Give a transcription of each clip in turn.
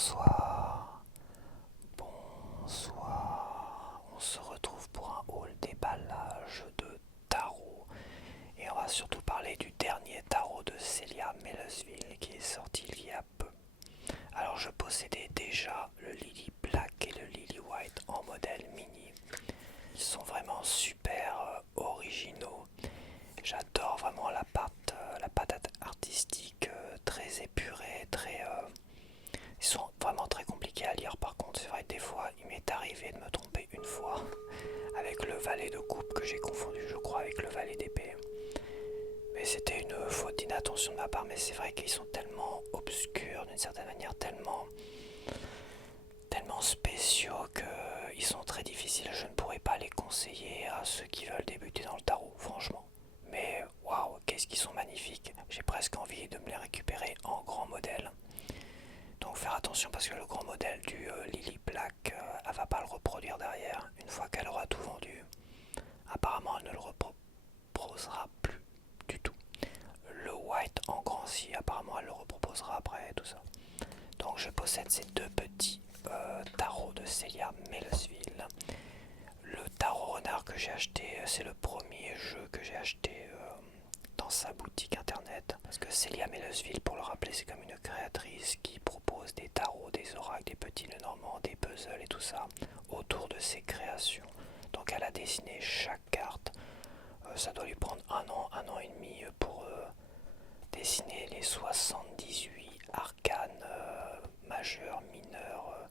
Bonsoir, bonsoir. On se retrouve pour un haul déballage de tarot. Et on va surtout parler du dernier tarot de Célia Mellesville qui est sorti il y a peu. Alors je possédais déjà le Lily Black et le Lily White en modèle mini. Ils sont vraiment super originaux. J'adore vraiment la patate artistique très épurée, ils sont vraiment très compliqués à lire par contre. C'est vrai que des fois il m'est arrivé de me tromper une fois avec le valet de coupe que j'ai confondu je crois avec le valet d'épée. Mais c'était une faute d'inattention de ma part, mais c'est vrai qu'ils sont tellement obscurs d'une certaine manière, tellement spéciaux qu'ils sont très difficiles. Je ne pourrais pas les conseiller à ceux qui veulent débuter dans le tarot, franchement. Mais waouh, qu'est-ce qu'ils sont magnifiques. J'ai presque envie de me les récupérer en grand modèle. Donc faire attention parce que le grand modèle du Lily Black, elle va pas le reproduire derrière. Une fois qu'elle aura tout vendu, apparemment elle ne le reproposera plus du tout. Le White en grand si, apparemment elle le reproposera après tout ça. Donc je possède ces deux petits tarots de Célia Mellesville. Le tarot renard que j'ai acheté, c'est le premier jeu que j'ai acheté dans sa boutique internet. Parce que Célia Mellesville, pour le rappeler, c'est comme une créatrice qui propose des tarots, des oracles, des petits Lenormand, des puzzles et tout ça autour de ses créations. Donc elle a dessiné chaque carte. Ça doit lui prendre un an et demi pour dessiner les 78 arcanes majeurs, mineurs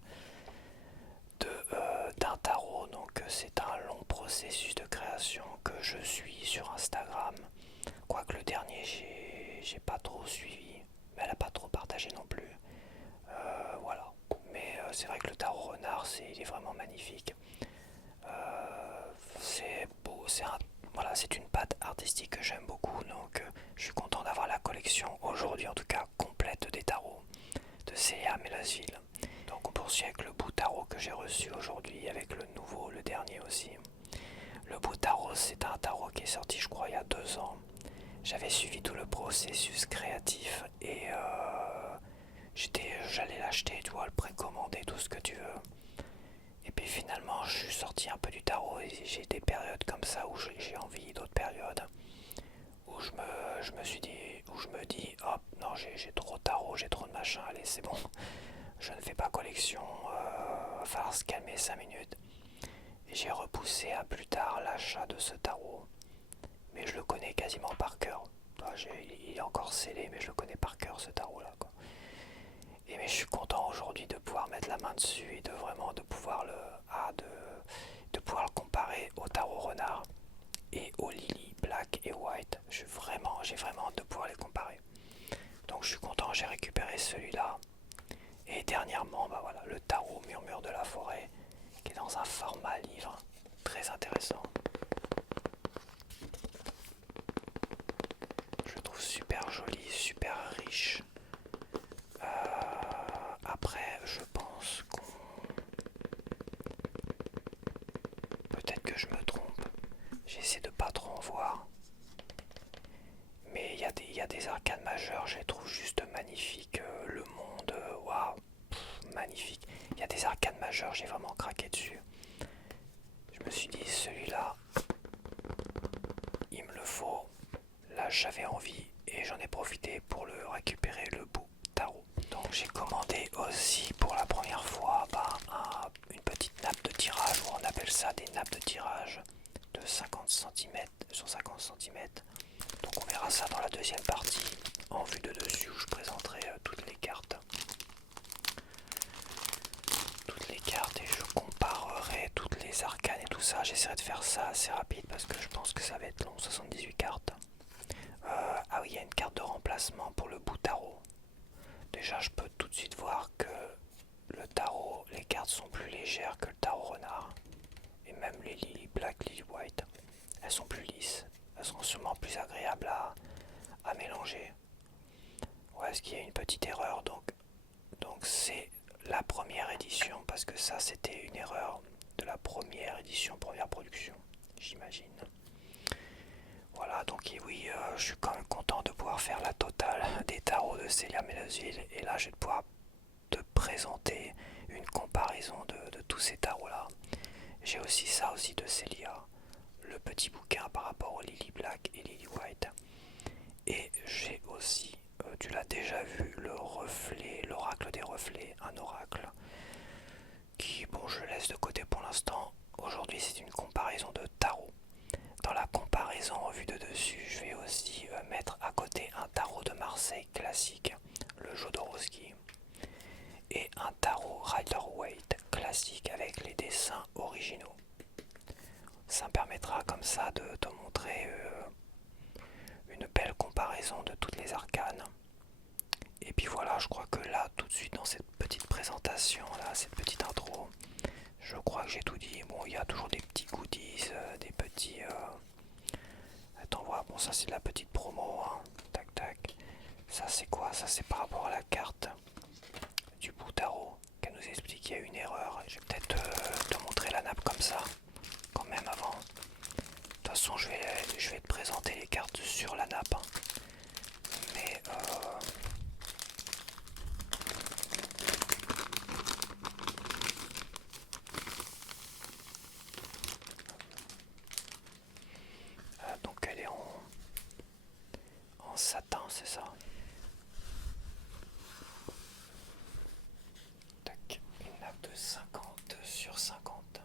d'un tarot. Donc c'est un long processus de création que je suis sur Instagram. Quoique le dernier j'ai pas trop suivi, mais elle a pas trop partagé non plus. Voilà. Mais c'est vrai que le tarot renard il est vraiment magnifique. C'est beau, voilà, c'est une patte artistique que j'aime beaucoup, donc je suis content d'avoir la collection aujourd'hui en tout cas complète des tarots de Célia Mellesville. Donc on poursuit avec le bout tarot que j'ai reçu aujourd'hui, avec le nouveau, le dernier aussi. Le bout tarot, c'est un tarot qui est sorti je crois il y a 2 ans. J'avais suivi tout le processus créatif et j'allais l'acheter, tu vois, le précommander, tout ce que tu veux. Et puis finalement, je suis sorti un peu du tarot et j'ai des périodes comme ça où j'ai envie, d'autres périodes où je me suis dit, où je me dis, hop, non, j'ai trop de tarot, j'ai trop de machin, allez, c'est bon, je ne fais pas collection, va falloir se calmer 5 minutes. Et j'ai repoussé à plus tard l'achat de ce tarot, mais je le connais quasiment par cœur. Il est encore scellé, mais je le connais par cœur ce tarot là, quoi. Et mais je suis content aujourd'hui de pouvoir mettre la main dessus et de vraiment de pouvoir de pouvoir le comparer au tarot renard et au Lily Black et White. J'ai vraiment hâte de pouvoir les comparer. Donc je suis content, j'ai récupéré celui-là. Et dernièrement, bah voilà, le tarot Murmure de la forêt qui est dans un format livre très intéressant. Je le trouve super joli, super riche. Après, je pense qu'on... Peut-être que je me trompe. J'essaie de pas trop en voir. Mais il y a des arcanes majeures, je les trouve juste magnifiques. Le monde, waouh, magnifique. Il y a des arcanes majeures, j'ai vraiment craqué dessus. Je me suis dit, celui-là, il me le faut. Là, j'avais envie et j'en ai profité pour le récupérer, le bout tarot. Donc j'ai commandé aussi pour la première fois une petite nappe de tirage, ou on appelle ça des nappes de tirage de 50 cm sur 50 cm. Donc on verra ça dans la deuxième partie en vue de dessus où je présenterai toutes les cartes. Toutes les cartes et je comparerai toutes les arcanes et tout ça. J'essaierai de faire ça assez rapide parce que je pense que ça va être long, 78 cartes. Ah oui, il y a une carte de remplacement pour le bout tarot. Déjà, je peux tout de suite voir que le tarot, les cartes sont plus légères que le tarot renard. Et même les Lily Black, Lily White, elles sont plus lisses. Elles sont sûrement plus agréables à mélanger. Ouais, est-ce qu'il y a une petite erreur donc c'est la première édition, parce que ça c'était une erreur de la première édition, première production, j'imagine. Voilà, donc et oui, je suis quand même content de pouvoir faire la totale des tarots de Célia Mellesville. Et là, je vais pouvoir te présenter comparaison de tous ces tarots-là. J'ai aussi ça aussi de Celia, le petit bouquin par rapport aux Lily Black et Lily White. Et j'ai aussi, tu l'as déjà vu, le reflet, l'oracle des reflets, un oracle qui, bon, je laisse de côté pour l'instant. Aujourd'hui, c'est une comparaison de tarot. Dans la comparaison en vue de dessus, je vais aussi mettre à côté un tarot de Marseille classique, le Jodorowsky, et un tarot Rider-Waite classique avec les dessins originaux. Ça me permettra comme ça de te montrer une belle comparaison de toutes les arcanes. Et puis voilà, je crois que là, tout de suite dans cette petite présentation, là, cette petite intro, je crois que j'ai tout dit. Bon, il y a toujours des petits goodies, des petits... Attends, voilà, bon ça c'est de la petite promo, hein. Tac tac. Ça c'est quoi? Ça c'est par rapport à la carte du bout tarot qu'elle nous explique qu'il y a une erreur. Je vais peut-être te montrer la nappe comme ça, quand même avant. De toute façon, je vais te présenter les cartes sur la nappe. Hein. Mais donc elle est en satin, c'est ça? Tac, une nappe de 50 sur 50.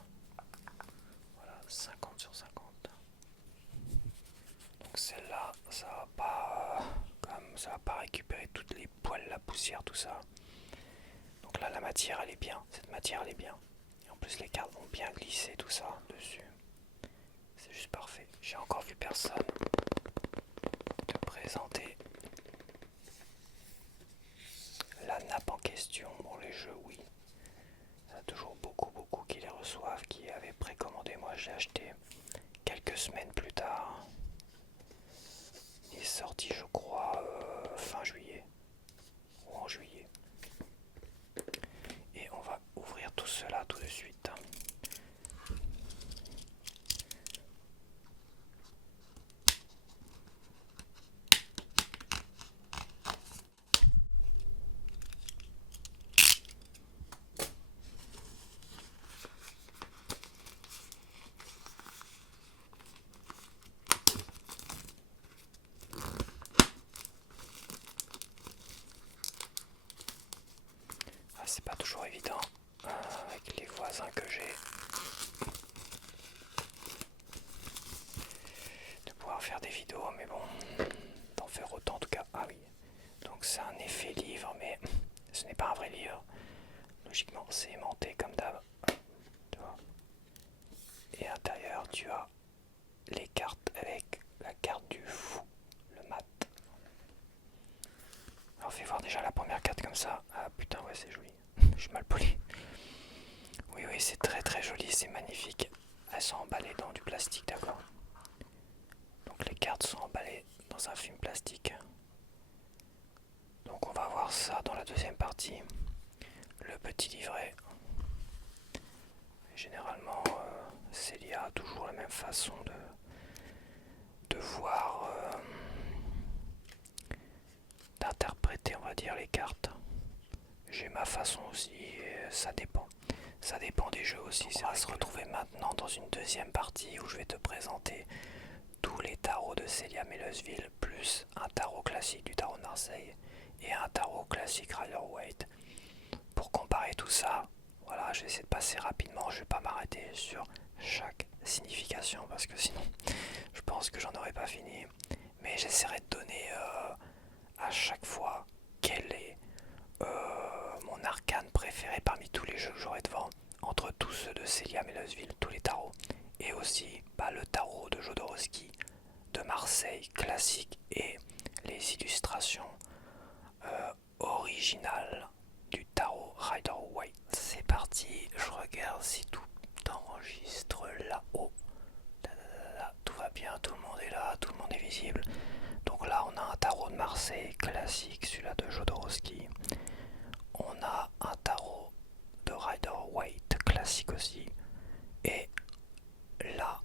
Voilà, 50 sur 50. Donc celle-là, ça va pas comme ça va pas récupérer toutes les poils, la poussière, tout ça. Donc là la matière elle est bien, cette matière elle est bien. Et en plus les cartes vont bien glisser tout ça dessus. C'est juste parfait. J'ai encore vu personne te présenter la nappe en question. Bon les jeux oui. Il y en a toujours beaucoup qui les reçoivent, qui avaient précommandé. Moi j'ai acheté quelques semaines plus tard. Il est sorti je crois fin juillet ou en juillet. Et on va ouvrir tout cela tout de suite. Ah, c'est pas toujours évident avec les voisins que j'ai de pouvoir faire des vidéos, mais bon, d'en faire autant en tout cas. Ah oui, donc c'est un effet livre, mais ce n'est pas un vrai livre. Logiquement, c'est aimanté comme d'hab. Tu vois. Et à l'intérieur, tu as les cartes avec la carte du fou, le mat. Alors fais voir déjà la première carte comme ça. Ah putain ouais c'est joli. Je suis mal poli. Oui c'est très joli, c'est magnifique. Elles sont emballées dans du plastique, d'accord. Donc les cartes sont emballées dans un film plastique. Donc on va voir ça dans la deuxième partie. Le petit livret. Généralement Célia a toujours la même façon de voir, d'interpréter on va dire les cartes. J'ai ma façon aussi, et ça dépend. Ça dépend des jeux aussi. On va se retrouver maintenant dans une deuxième partie où je vais te présenter tous les tarots de Célia Mellesville, plus un tarot classique du tarot de Marseille et un tarot classique Rider-Waite. Pour comparer tout ça, voilà, je vais essayer de passer rapidement, je vais pas m'arrêter sur chaque signification parce que sinon je pense que j'en aurais pas fini. Mais j'essaierai de donner à chaque fois quel est mon arcane préféré parmi tous les jeux que j'aurai devant, entre tous ceux de Célia Mellesville, tous les tarots, et aussi le tarot de Jodorowsky, de Marseille classique et les illustrations originales du tarot Rider-Waite. C'est parti, je regarde si tout enregistre là-haut. Tout va bien, tout le monde est là, tout le monde est visible. Donc là on a un tarot de Marseille classique, celui-là de Jodorowsky. On a un tarot de Rider-Waite classique aussi. Et là,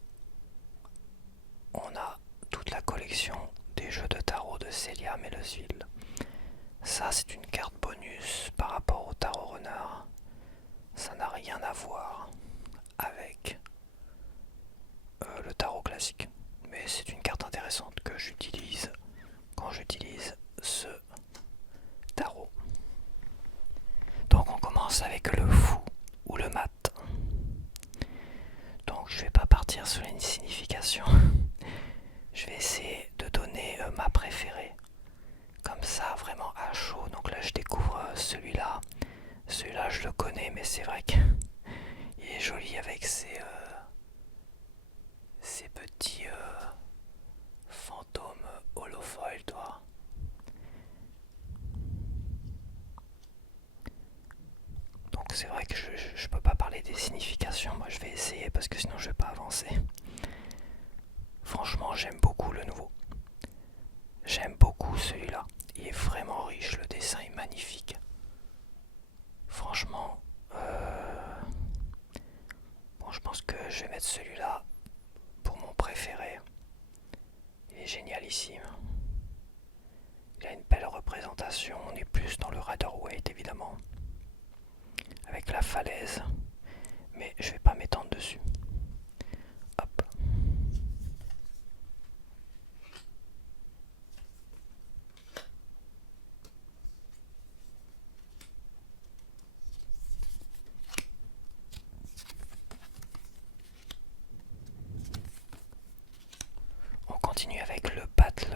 on a toute la collection des jeux de tarot de Célia Mellesville. Ça, c'est une carte bonus par rapport au tarot renard. Ça n'a rien commence avec le fou ou le mat. Donc je vais pas partir sur une signification. Je vais essayer de donner ma préférée. Comme ça, vraiment à chaud. Donc là, je découvre celui-là. Celui-là, je le connais, mais c'est vrai qu'il est joli avec ses petits fantômes holofoil, toi. Donc c'est vrai que je peux pas parler des significations. Moi, je vais essayer parce que sinon, je vais pas avancer. Franchement, j'aime beaucoup le nouveau. J'aime beaucoup celui-là. Il est vraiment riche, le dessin est magnifique. Franchement, bon, je pense que je vais mettre celui-là pour mon préféré. Il est génialissime. Il a une belle représentation. On est plus dans le Rider Waite évidemment, avec la falaise. Mais je vais pas m'étendre dessus. Hop. On continue avec le Battler.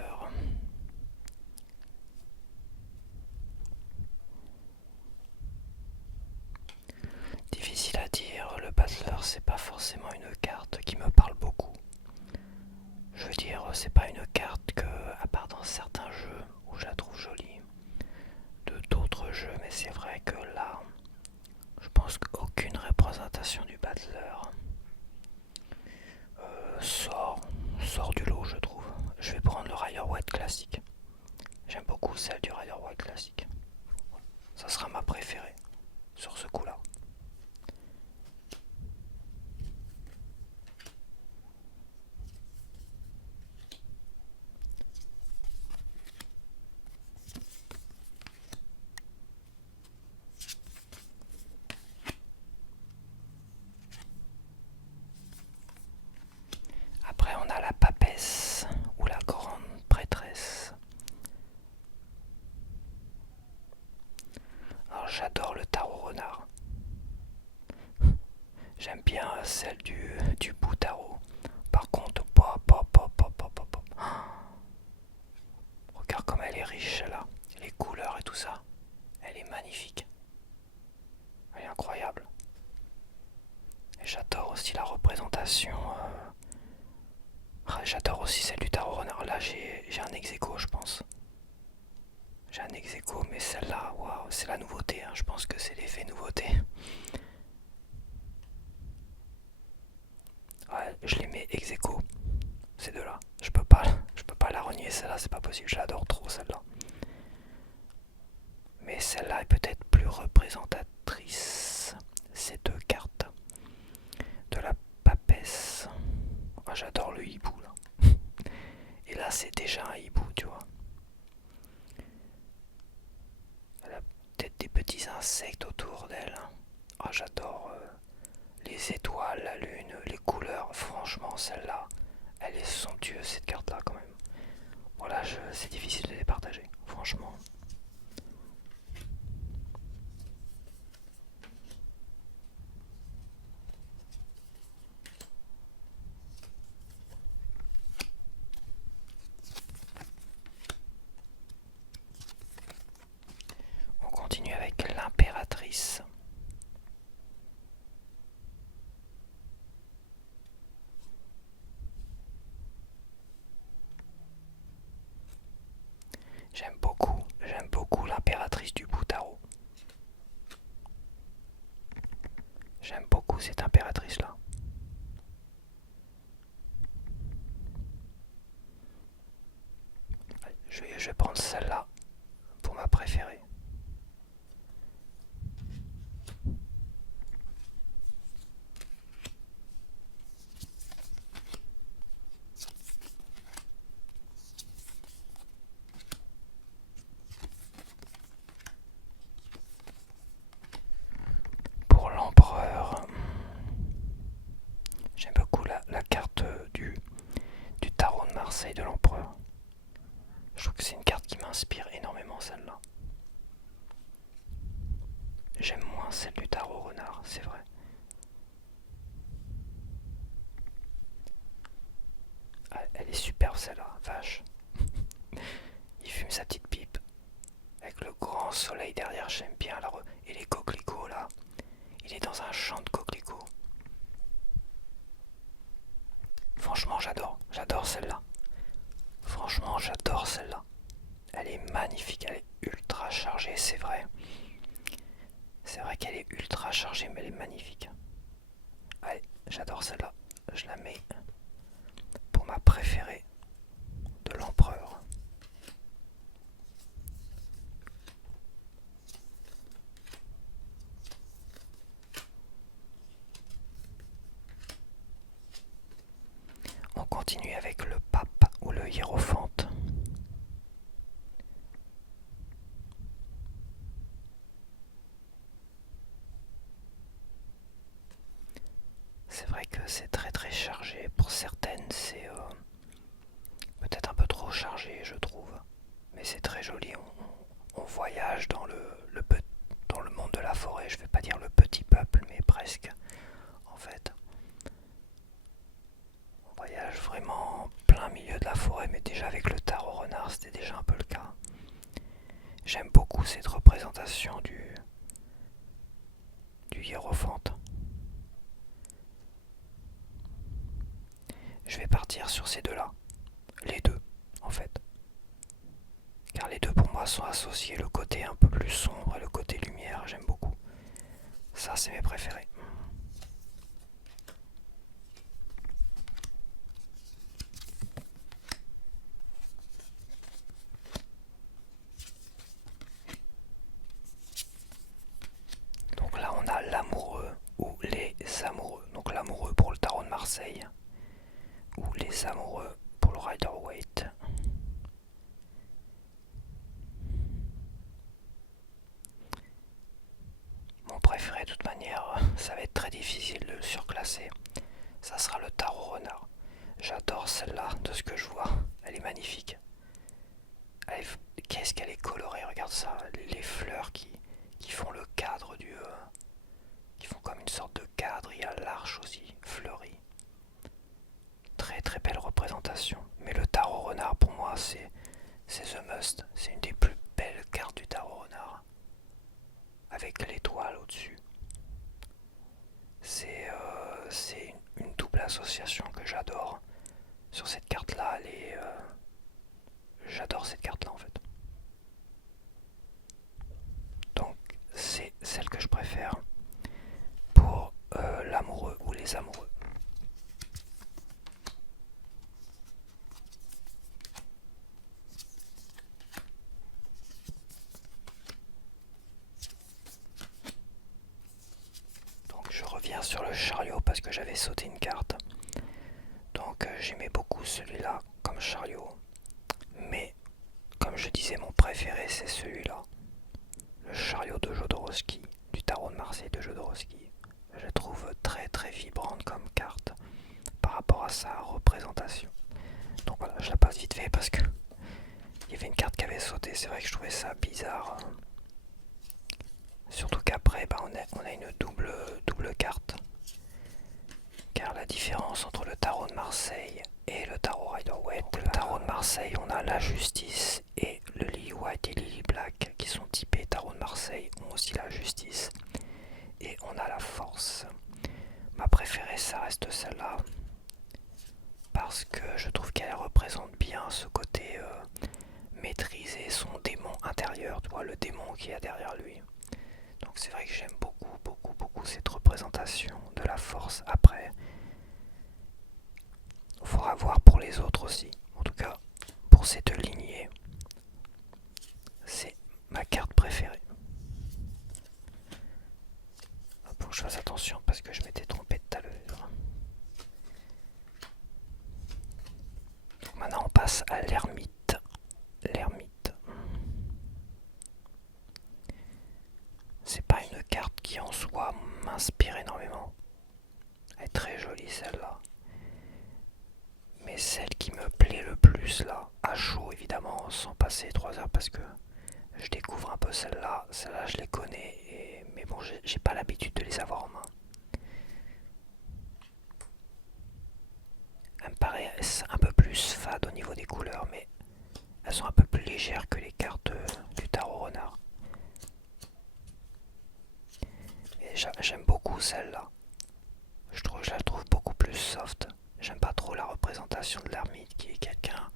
Difficile à dire, le Battler c'est pas forcément une carte qui me parle beaucoup. Je veux dire, c'est pas une carte que, à part dans certains jeux où je la trouve jolie, de d'autres jeux, mais c'est vrai que là, je pense qu'aucune représentation du Battler sort du lot, je trouve. Je vais prendre le Rider Waite classique. J'aime beaucoup celle du Rider Waite classique. Ça sera ma préférée sur ce coup-là. Après, on a la papesse ou la grande prêtresse. Alors, j'adore le tarot renard. J'aime bien celle du bout tarot. Par contre, regarde comme elle est riche là. Les couleurs et tout ça. Elle est magnifique. Elle est incroyable. Et j'adore aussi la représentation. J'adore aussi celle du tarot renard. Là, j'ai un ex-aequo, je pense. J'ai un ex-aequo, mais celle-là, waouh, c'est la nouveauté. Hein. Je pense que c'est l'effet nouveauté. Ouais, je les mets ex-aequo. Ces deux-là. Je peux pas la renier, celle-là, c'est pas possible. Je l'adore trop, celle-là. Mais celle-là est peut-être plus représentatrice. Ces deux cartes de la papesse. Ah, j'adore le hibou là. Et là, c'est déjà un hibou, tu vois. Elle a peut-être des petits insectes autour d'elle. Ah, j'adore les étoiles, la lune, les couleurs. Franchement, celle-là, elle est somptueuse cette carte-là quand même. Voilà, c'est difficile de les partager, franchement. On continue avec l'impératrice. J'aime beaucoup l'impératrice du Boutaro. J'aime beaucoup cette impératrice-là. Je vais prendre celle-là pour ma préférée. Pour l'empereur, celle du tarot renard, c'est vrai. Ah, elle est superbe celle-là, vache. Il fume sa petite pipe. Avec le grand soleil derrière, j'aime bien et les coquelicots là. Il est dans un champ de coquelicots. Franchement, j'adore celle-là. Franchement, j'adore celle-là. Elle est magnifique, elle est ultra chargée, c'est vrai. C'est vrai qu'elle est ultra chargée, mais elle est magnifique. Allez, j'adore celle-là. Je la mets pour ma préférée de l'empereur. On continue avec le pape ou le hiérophante. C'est vrai que c'est très très chargé. Pour certaines, c'est peut-être un peu trop chargé, je trouve. Mais c'est très joli. On voyage dans dans le monde de la forêt. Je vais pas dire le petit peuple, mais presque. En fait, on voyage vraiment en plein milieu de la forêt. Mais déjà avec le tarot renard, c'était déjà un peu le cas. J'aime beaucoup cette représentation du hiérophante. Je vais partir sur ces deux-là. Les deux, en fait. Car les deux pour moi sont associés, le côté un peu plus sombre et le côté lumière, j'aime beaucoup. Ça, c'est mes préférés. Donc là, on a l'amoureux ou les amoureux. Donc l'amoureux pour le tarot de Marseille ou les amoureux pour le Rider-Waite. Mon préféré, de toute manière, ça va être très difficile de le surclasser. Ça sera le tarot renard. J'adore celle-là, de ce que je vois. Elle est magnifique. Qu'est-ce qu'elle est colorée, regarde ça. Les fleurs qui font le cadre qui font comme une sorte de cadre. Il y a l'arche aussi, fleurie. Très très belle représentation. Mais le tarot renard, pour moi, c'est The Must. C'est une des plus belles cartes du tarot renard. Avec l'étoile au-dessus. C'est une double association que j'adore. Sur cette carte-là, j'adore cette carte-là en fait. Donc c'est celle que je préfère pour l'amoureux ou les amoureux. Donc je reviens sur le chariot parce que j'avais sauté une carte. Donc j'aimais beaucoup celui-là comme chariot. Mais comme je disais, mon préféré c'est celui-là. Le chariot de Jodorowsky, du tarot de Marseille de Jodorowsky. Je la trouve très très vibrante comme carte par rapport à sa représentation. Donc voilà, je la passe vite fait parce que il y avait une carte qui avait sauté, c'est vrai que je trouvais ça bizarre. Surtout qu'après, on a une double carte. Car la différence entre le tarot de Marseille et le tarot Rider-Waite, le tarot de Marseille, on a la justice et le Lily White et Lily Black qui sont typés tarot de Marseille ont aussi la justice et on a la force. Ma préférée, ça reste celle-là parce que je trouve qu'elle représente bien ce côté maîtriser son démon intérieur, tu vois, le démon qui est derrière lui. Donc c'est vrai que j'aime beaucoup, beaucoup, beaucoup cette représentation de la force. Après, il faudra voir pour les autres aussi. En tout cas, pour ces deux lignées, c'est ma carte préférée. Faut que je fasse attention parce que je m'étais trompé tout à l'heure. Maintenant on passe à l'ermite. L'ermite. C'est pas une carte qui en soi m'inspire énormément. Elle est très jolie celle-là. Mais celle qui me plaît le plus là, à chaud évidemment, sans passer 3 heures parce que je découvre un peu celle-là. Celle-là je les connais, mais bon j'ai pas l'habitude de les avoir en main. Elles me paraissent un peu plus fades au niveau des couleurs, mais elles sont un peu plus légères que les cartes du tarot renard. Et j'aime beaucoup celle-là. Je la trouve beaucoup plus soft. J'aime pas trop la représentation de l'ermite qui est quelqu'un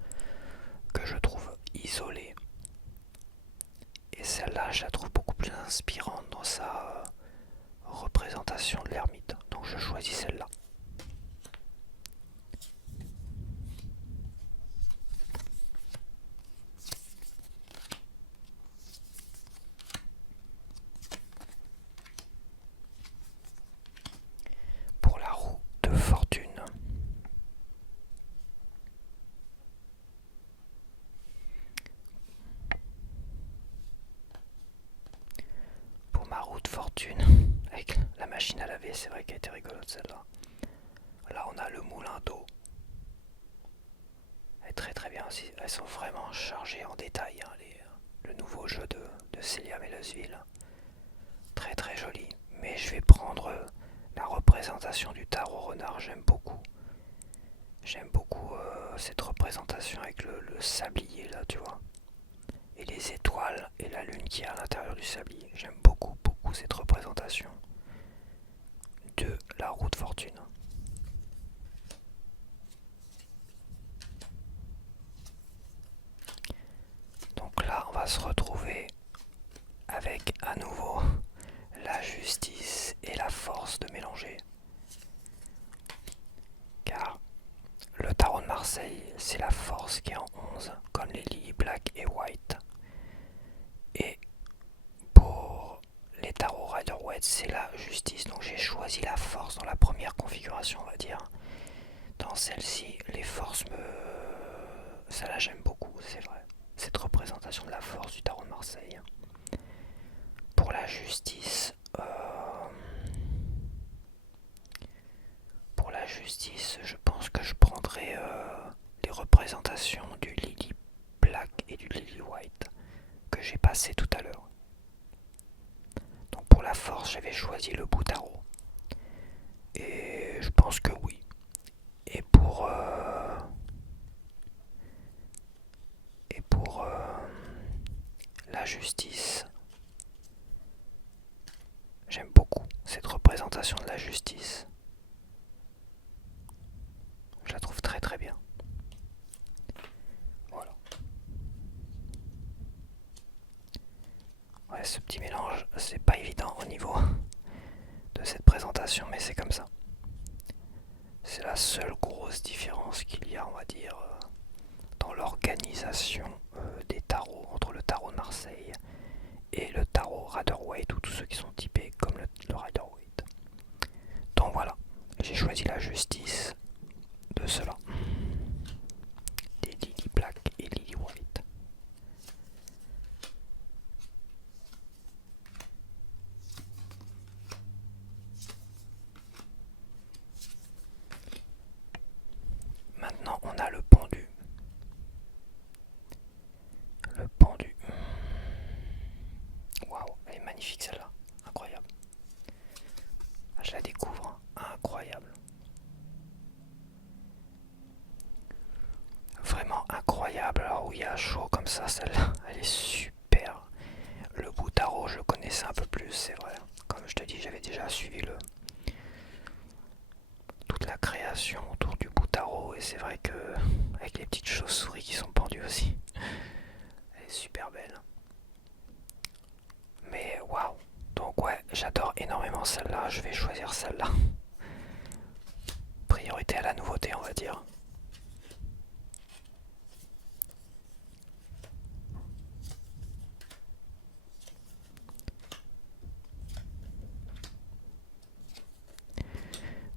que je trouve isolé. Et celle-là, je la trouve beaucoup plus inspirante dans sa représentation de l'ermite. Donc je choisis celle-là. Pour la roue de fortune. Pour ma roue de fortune, avec la machine à laver, c'est vrai qu'elle était rigolote celle-là. Là on a le moulin d'eau. Elle est très très bien aussi. Elles sont vraiment chargées en détail, hein, le nouveau jeu de Célia Mélesville. Très très joli. Mais je vais prendre la représentation du tarot renard, j'aime beaucoup. J'aime beaucoup cette représentation avec le sablier là, tu vois. Et les étoiles et la lune qui est à l'intérieur du sablier. J'aime beaucoup beaucoup cette représentation de la roue de fortune. Donc là, on va se retrouver avec à nouveau la justice et la force de mélanger. Car le tarot de Marseille, c'est la force qui est en 11, comme les lilies black et white. Et pour les tarots Rider-Waite, c'est la justice. Donc j'ai choisi la force dans la première configuration, on va dire. Dans celle-ci, les forces ça là j'aime beaucoup, c'est vrai. Cette représentation de la force du tarot de Marseille. Pour la justice, je pense que je prendrai les représentations du Lily Black et du Lily White que j'ai passé tout à l'heure. Donc pour la force, j'avais choisi le bout tarot. Et je pense que oui. Et pour la justice, j'aime beaucoup cette représentation de la justice. Je la trouve très très bien. Voilà. Ouais, ce petit mélange, c'est pas évident au niveau de cette présentation, mais c'est comme ça. C'est la seule grosse différence qu'il y a, on va dire, dans l'organisation des tarots entre le tarot de Marseille et le tarot Rider-Waite, ou tous ceux qui sont typés comme le Rider-Waite. Donc voilà, j'ai choisi la justice de cela. Des Lily Black et Lily White. Maintenant, on a le pendu. Le pendu. Waouh, elle est magnifique celle-là. Incroyable. Ah, je la découvre. Incroyable. Vraiment incroyable. Alors où il y a chaud comme ça, celle-là, elle est super. Le bout tarot, je connaissais un peu plus, c'est vrai. Comme je te dis, j'avais déjà suivi toute la création autour du bout tarot, et c'est vrai que avec les petites chauves-souris qui sont pendues aussi, elle est super belle. Mais waouh. Donc ouais, j'adore énormément celle-là, je vais choisir celle-là. Priorité à la nouveauté, on va dire.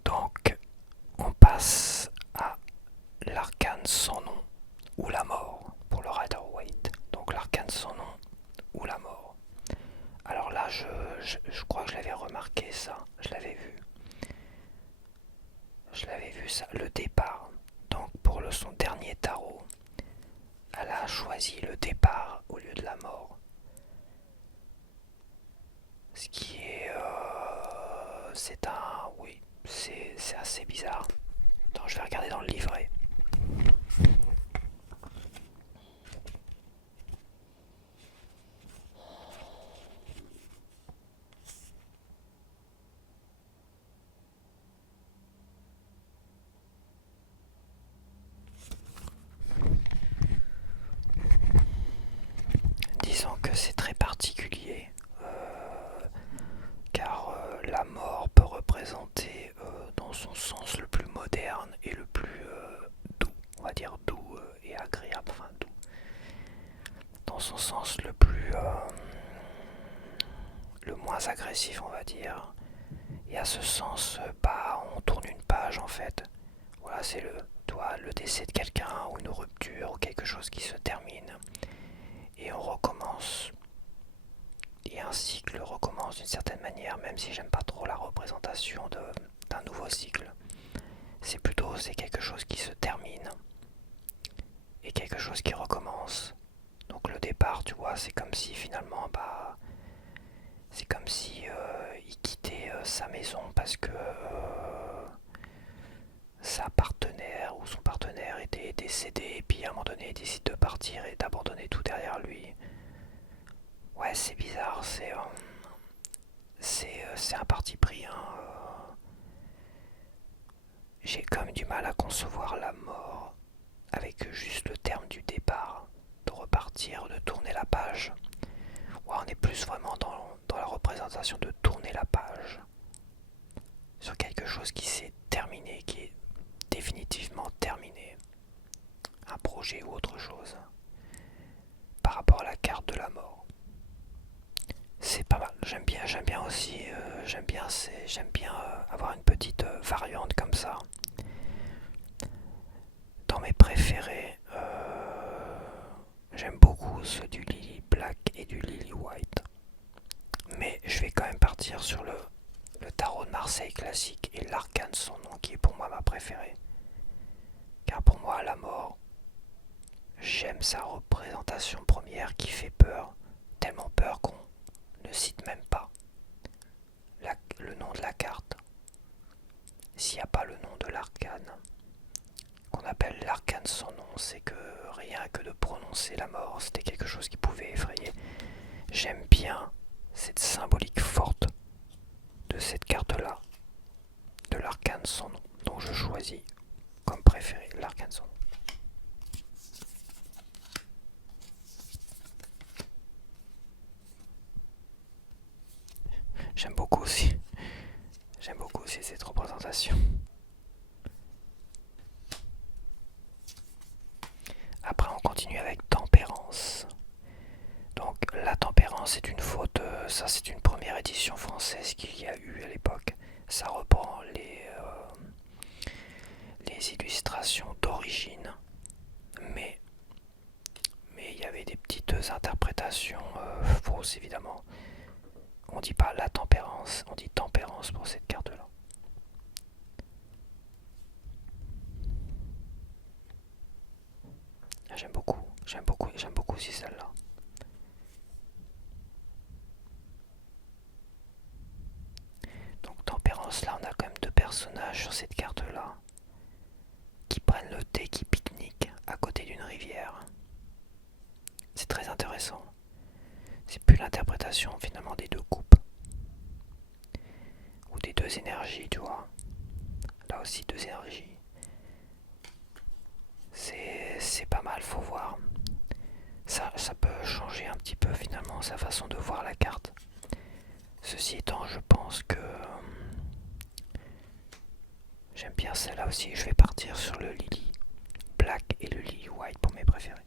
Donc, on passe à l'arcane sans nom ou la mort pour le Rider-Waite. Donc l'arcane sans nom ou la mort. Alors là, je crois que je l'avais remarqué ça, je l'avais vu. Je l'avais vu ça, le départ. Donc pour son dernier tarot, elle a choisi le départ au lieu de la mort. Ce qui est c'est un... Oui, c'est assez bizarre. Attends, je vais regarder dans le livret. Disons que c'est très particulier, car la mort peut représenter, dans son sens le plus moderne et le plus doux, on va dire doux et agréable, enfin doux, dans son sens le moins agressif, on va dire. Et à ce sens, bah, on tourne une page en fait. Voilà, c'est le décès de quelqu'un ou une rupture ou quelque chose qui se termine et on recommence. Et un cycle recommence d'une certaine manière, même si j'aime pas trop la représentation d'un nouveau cycle. C'est quelque chose qui se termine et quelque chose qui recommence. Donc le départ, tu vois, c'est comme si finalement, bah, c'est comme si il quittait sa maison parce que sa partenaire ou son partenaire était décédé et puis à un moment donné il décide de partir et d'abandonner tout derrière lui. Ouais, c'est bizarre, c'est un parti pris, hein. J'ai comme du mal à concevoir la mort avec juste le terme du départ, de repartir, de tourner la page. Ouais, on est plus vraiment dans la représentation de tourner la page sur quelque chose qui s'est terminé, qui est définitivement terminé, un projet ou autre chose, par rapport à la carte de la mort. C'est pas mal, j'aime bien aussi, j'aime bien avoir une petite variante comme ça. Dans mes préférés, j'aime beaucoup ceux du Lily Black et du Lily White. Mais je vais quand même partir sur le tarot de Marseille classique et l'arcane sans nom qui est pour moi ma préférée. Car pour moi, la mort, j'aime sa représentation première qui fait peur, tellement peur qu'on ne cite même pas le nom de la carte. S'il n'y a pas le nom de l'arcane, qu'on appelle l'arcane sans nom, c'est que rien que de prononcer la mort, c'était quelque chose qui pouvait effrayer. J'aime bien cette symbolique forte de cette carte-là, de l'arcane sans nom. Donc je choisis comme préféré l'arcane sans nom. J'aime beaucoup aussi. J'aime beaucoup aussi cette représentation. Après, on continue avec tempérance. Donc, la tempérance est une faute. Ça, c'est une première édition française qu'il y a eu à l'époque. Ça reprend les illustrations d'origine. Mais il y avait des petites interprétations fausses, évidemment. On dit pas la tempérance, on dit tempérance pour cette carte-là. J'aime beaucoup aussi celle-là. Donc tempérance, là on a quand même deux personnages sur cette carte-là qui prennent le thé, qui pique-niquent à côté d'une rivière. C'est très intéressant. C'est plus l'interprétation finalement des deux coupes ou des deux énergies, tu vois. Là aussi deux énergies. C'est pas mal, faut voir. Ça peut changer un petit peu finalement sa façon de voir la carte. Ceci étant, je pense que j'aime bien celle-là aussi. Je vais partir sur le Lily Black et le Lily White pour mes préférés.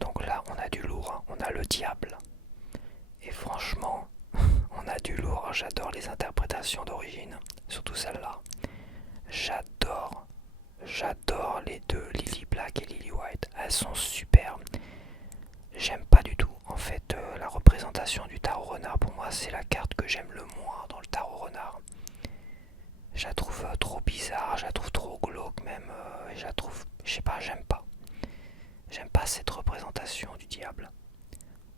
Donc là, on a du lourd, hein. On a le diable. Et franchement, on a du lourd. J'adore les interprétations d'origine, surtout celle-là. J'adore, j'adore les deux, Lily Black et Lily White. Elles sont superbes. J'aime pas du tout, en fait, la représentation représentation du tarot renard, pour moi, c'est la carte que j'aime le moins dans le tarot renard. Je la trouve trop bizarre, je la trouve trop glauque même, je la trouve, je sais pas, j'aime pas. J'aime pas cette représentation du diable.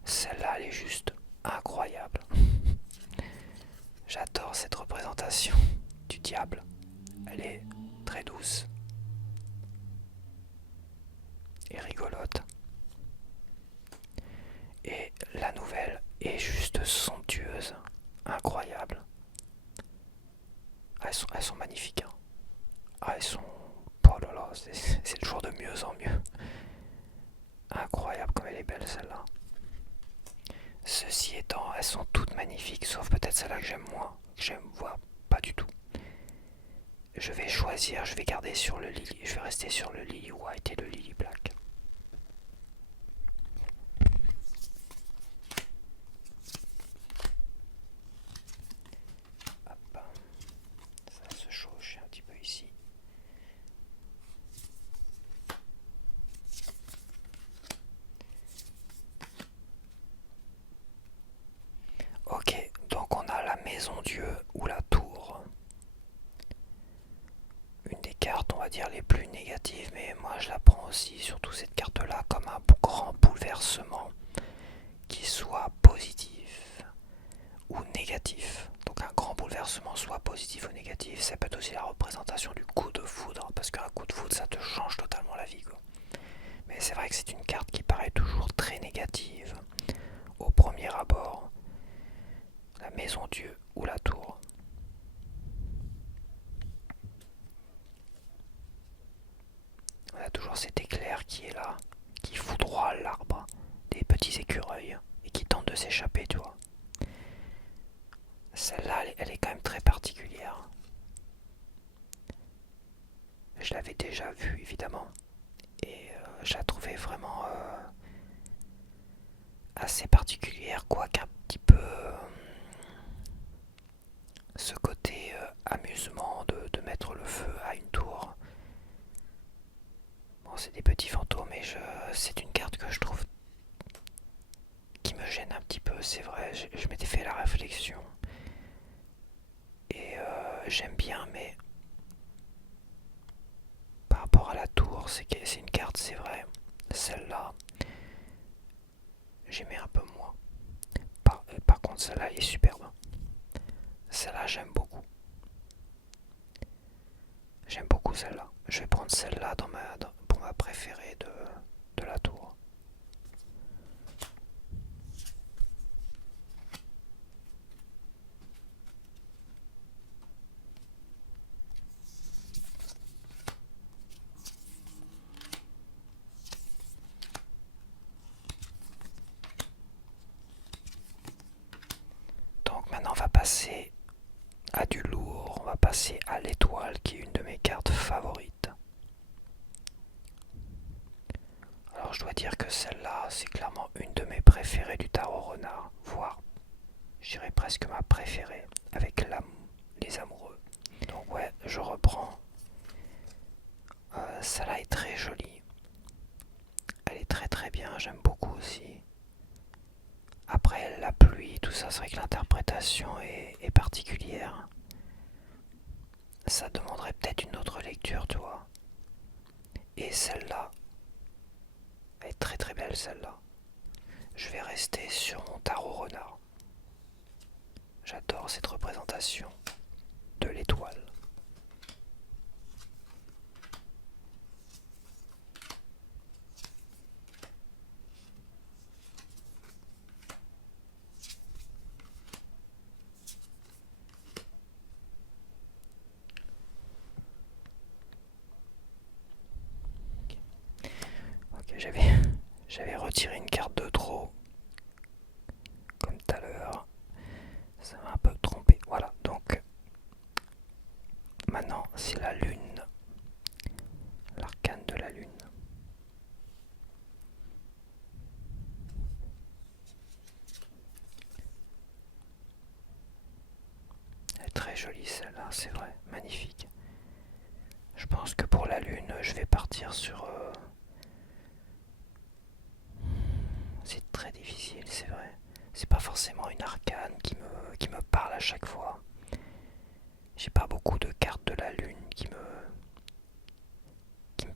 Celle-là, elle est juste incroyable. J'adore cette représentation du diable. Elle est très douce et rigolote. Et la nouvelle est juste somptueuse, incroyable. Elles sont magnifiques. Hein. Ah, elles sont... Oh là là, c'est toujours de mieux en mieux. Incroyable comme elle est belle celle-là. Ceci étant, elles sont toutes magnifiques, sauf peut-être celle-là que j'aime moins, que j'aime voir pas du tout. Je vais choisir, je vais garder sur le lily, je vais rester sur le lily white et le lily black. Hop, ça se chauche un petit peu ici. Ok, donc on a la maison Dieu ou la tour. Une des cartes, on va dire, les plus négatives, mais moi je la prends aussi, surtout cette carte-là, comme un grand bouleversement, qui soit positif ou négatif. Donc un grand bouleversement, soit positif ou négatif, ça peut être aussi la représentation du coup de foudre, parce qu'un coup de foudre, ça te change totalement la vie, quoi. Mais c'est vrai que c'est une carte qui paraît toujours très négative au premier abord. La maison Dieu ou la tour. On a toujours cet éclair qui est là, qui foudroie l'arbre, des petits écureuils, et qui tentent de s'échapper, tu vois. Celle-là, elle est quand même très particulière. Je l'avais déjà vue, évidemment, et je la trouvais vraiment assez particulière, quoique un petit peu ce côté amusement de mettre le feu à une tour. Bon, c'est des petits fantômes, mais c'est une carte que je trouve qui me gêne un petit peu, c'est vrai. Je m'étais fait la réflexion. Et j'aime bien, mais par rapport à la tour, c'est une carte, c'est vrai. Celle-là, j'aimais un peu moins. Par contre, celle-là est superbe. Celle-là, j'aime beaucoup. J'aime beaucoup celle-là. Je vais prendre celle-là pour ma préférée de la tour. Donc maintenant, on va passer à du lourd. On va passer à l'étoile, qui est une de mes cartes favorites. Alors je dois dire que celle-là, c'est clairement une de mes préférées du tarot renard, voire je dirais presque ma préférée, avec les amoureux. Donc ouais, je reprends. Celle-là est très jolie. Elle est très très bien, j'aime beaucoup aussi. Après la pluie, tout ça, c'est vrai que l'interprétation est particulière. Ça demanderait peut-être une autre lecture, tu vois. Et celle-là, elle est très très belle celle-là. Je vais rester sur mon tarot renard. J'adore cette représentation de l'étoile. Ok, j'avais retiré une carte de trop, comme tout à l'heure. Ça m'a un peu trompé. Voilà, donc maintenant c'est la lune, l'arcane de la lune. Elle est très jolie celle-là, c'est vrai, magnifique. Je pense que pour la lune, je vais partir sur... C'est très difficile, c'est vrai. c'est pas forcément une arcane qui me parle à chaque fois. J'ai pas beaucoup de cartes de la lune qui me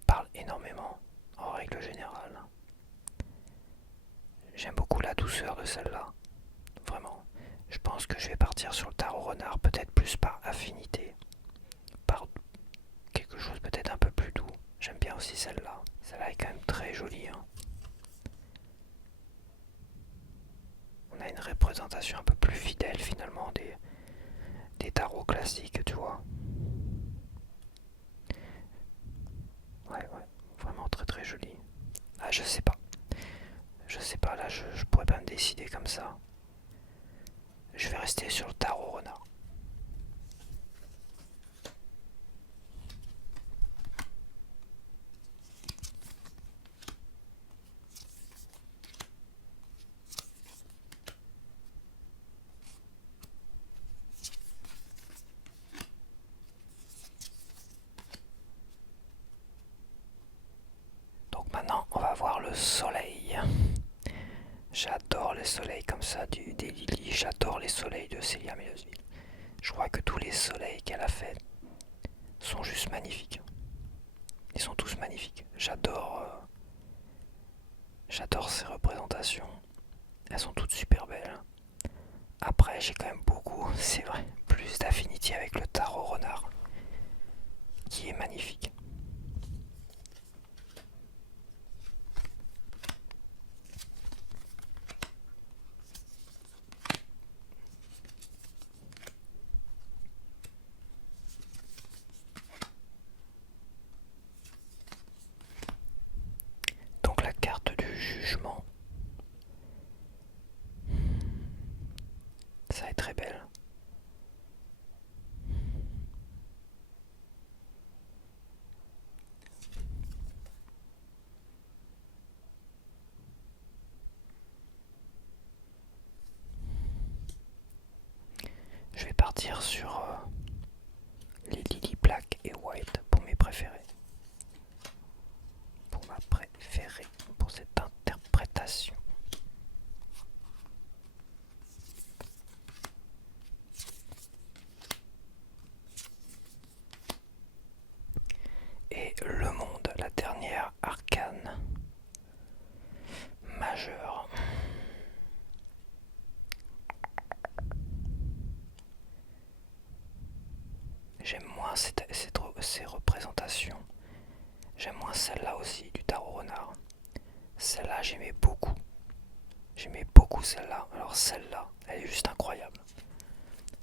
parlent énormément, en règle générale. J'aime beaucoup la douceur de celle-là, vraiment. Je pense que je vais partir sur le tarot renard, peut-être plus par affinité, par quelque chose peut-être un peu plus doux. J'aime bien aussi celle-là. Celle-là est quand même très jolie, hein. On a une représentation un peu plus fidèle finalement des tarots classiques, tu vois. Ouais, ouais, vraiment très très joli. Ah, je sais pas. Je sais pas, là je pourrais pas me décider comme ça. Je vais rester sur le tarot renard. Donc maintenant, on va voir le soleil. J'adore les soleils comme ça des Lily. J'adore les soleils de Célia Mélosville. Je crois que tous les soleils qu'elle a fait sont juste magnifiques. Ils sont tous magnifiques. J'adore ces représentations. Elles sont toutes super belles. Après, j'ai quand même beaucoup, c'est vrai, plus d'affinité avec le tarot renard, qui est magnifique. Donc la carte du jugement, ça est très belle. Je vais partir sur les Lily Black et White pour mes préférés. Pour ma préférée, pour cette interprétation. Et le monde, la dernière arcane majeure. J'aime moins ces représentations. J'aime moins celle-là aussi du tarot renard. Celle-là, j'aimais beaucoup. J'aimais beaucoup celle-là. Alors celle-là, elle est juste incroyable.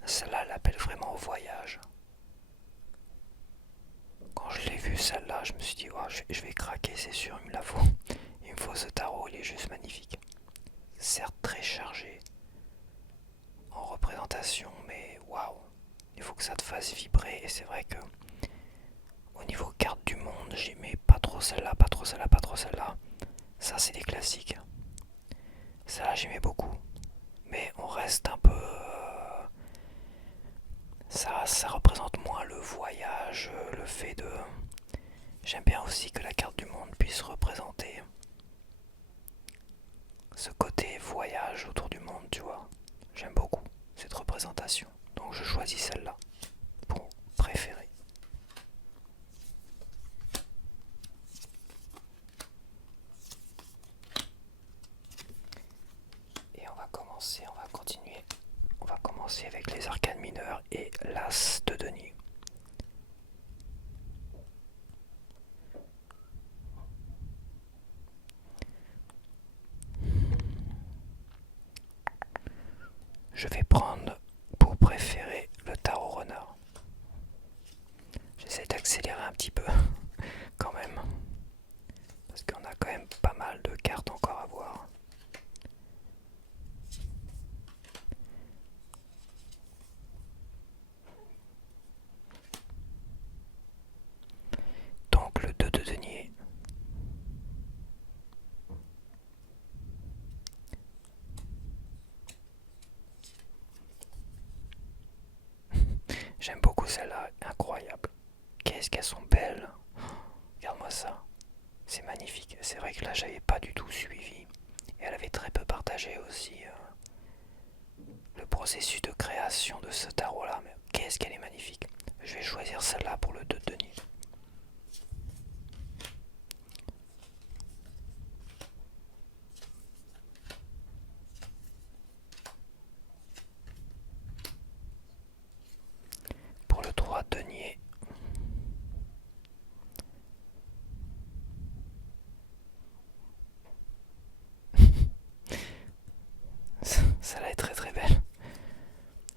Celle-là, elle appelle vraiment au voyage. Quand je l'ai vue celle-là, je me suis dit, oh, je vais craquer, c'est sûr, il me la faut. Il me faut ce tarot, il est juste magnifique. Certes très chargé en représentation, mais waouh, il faut que ça te fasse vibrer. Et c'est vrai que au niveau carte du monde, j'aimais pas trop celle-là, pas trop celle-là, pas trop celle-là. Ça, c'est des classiques. Celle-là, j'aimais beaucoup. Mais on reste un peu. Ça représente moins le voyage, le fait de. J'aime bien aussi que la carte du monde puisse représenter ce côté voyage autour du monde, tu vois. J'aime beaucoup cette représentation. Donc je choisis celle-là pour préférer. Et on va continuer. On va commencer avec les arcanes mineures et l'as de denier. Je vais prendre pour préférer le tarot renard. J'essaie d'accélérer un petit peu quand même. Parce qu'on a quand même pas mal de cartes encore à voir. Donc le 2 de denier. J'aime beaucoup celle-là, incroyable. Qu'est-ce qu'elles sont belles. Regarde-moi ça. C'est magnifique. C'est vrai que là, j'avais pas du tout suivi. Et elle avait très peu partagé aussi processus de création de ce tarot-là, mais qu'est-ce qu'elle est magnifique. Je vais choisir celle-là pour le 2 de denier. Pour le 3 de denier. Celle-là est très très belle.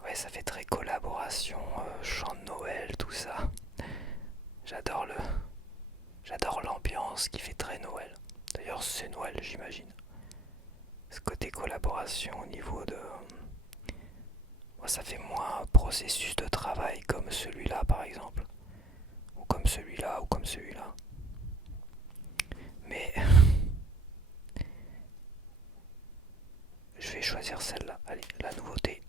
Ouais, ça fait très collaboration, chant de Noël, tout ça. J'adore j'adore l'ambiance qui fait très Noël. D'ailleurs, c'est Noël, j'imagine. Ce côté collaboration au niveau de... Moi, ça fait moins processus de travail comme celui-là, par exemple. Ou comme celui-là, ou comme celui-là. Mais... je vais choisir celle-là. Allez, la nouveauté.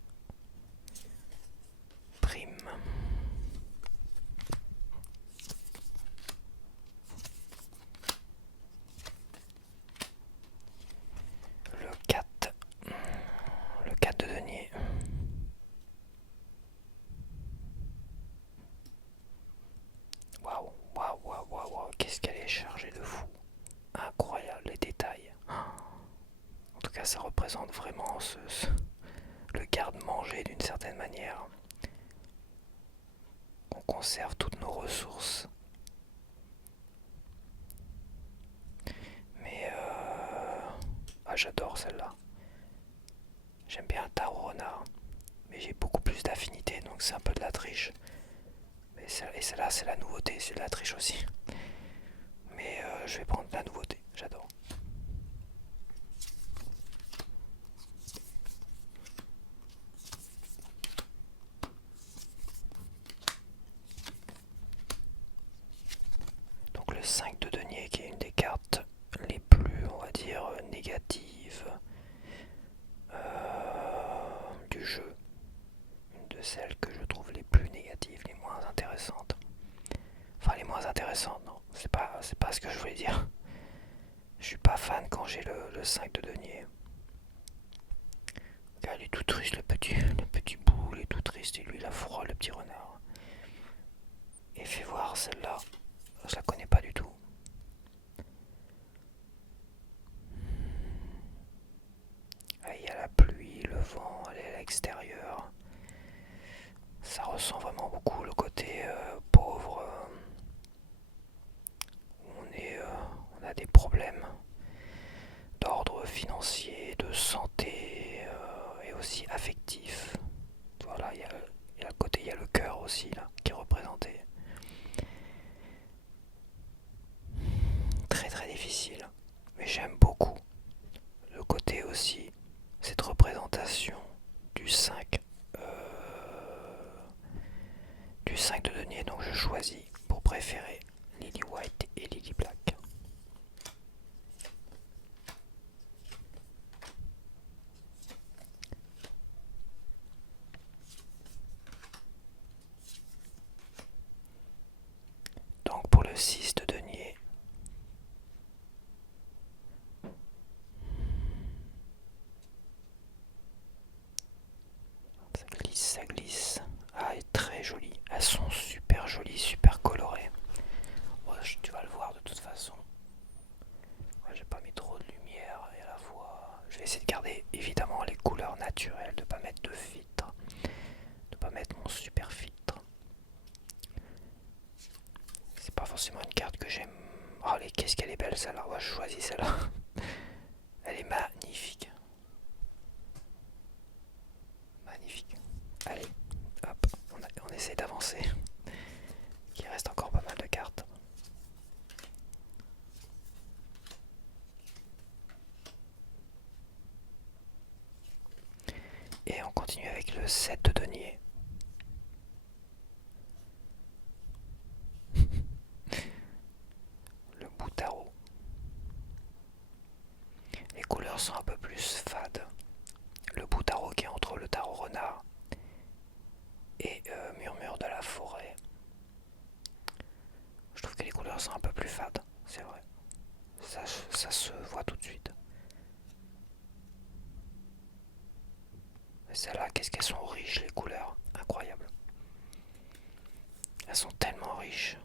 Prime. Le 4. Le 4 de denier. Waouh, waouh, waouh, waouh, waouh. Qu'est-ce qu'elle est chargée de fou. Incroyable, les détails. En tout cas, ça représente vraiment le garde-manger d'une certaine manière. On conserve toutes nos ressources. Mais ah, j'adore celle-là. J'aime bien le tarot renard. Mais j'ai beaucoup plus d'affinité, donc c'est un peu de la triche. Et celle-là, c'est la nouveauté, c'est de la triche aussi. Mais je vais prendre la nouveauté, j'adore. Donc le 5 de denier qui est une des cartes les plus, on va dire, négatives du jeu. Une de celles que je trouve les plus négatives, les moins intéressantes. Enfin les moins intéressantes, non, c'est pas ce que je voulais dire. Je suis pas fan quand j'ai le 5 de denier. Regarde, il est tout triste, le petit bout, il est tout triste, et lui il a froid, le petit renard. Et fais voir celle-là, je la connais pas du tout. Ah, il y a la pluie, le vent, elle est à l'extérieur. Ça ressent vraiment beaucoup le côté pauvre. On a des problèmes d'ordre financier, de santé et aussi affectif. Voilà, il y a le côté, il y a le cœur aussi là, qui est représenté. Très très difficile, mais j'aime beaucoup le côté aussi, cette représentation du 5 du 5 de denier, donc je choisis pour préférer Lily White et Lily Black. Donc pour le 6 de denier, ça glisse, ça glisse. Ah, elle est très jolie. Elles sont super jolies, super colorées. Ouais, tu vas le voir de toute façon. Ouais, j'ai pas mis trop de lumière et à la fois. Je vais essayer de garder évidemment les couleurs naturelles, de pas mettre de filtre, de pas mettre mon super filtre. C'est pas forcément une carte que j'aime. Oh, qu'est-ce qu'elle est belle celle-là. Ouais, je choisis celle-là. Elle est magnifique. Magnifique. Allez, hop, on essaie d'avancer. Il reste encore pas mal de cartes. Et on continue avec le 7 de denier. Le bout tarot. Les couleurs sont un peu plus fades. Le bout tarot qui est entre le tarot renard et murmure de la forêt. Je trouve que les couleurs sont un peu plus fades, c'est vrai. Ça se voit tout de suite. Celles-là, qu'est-ce qu'elles sont riches les couleurs. Incroyable. Elles sont tellement riches.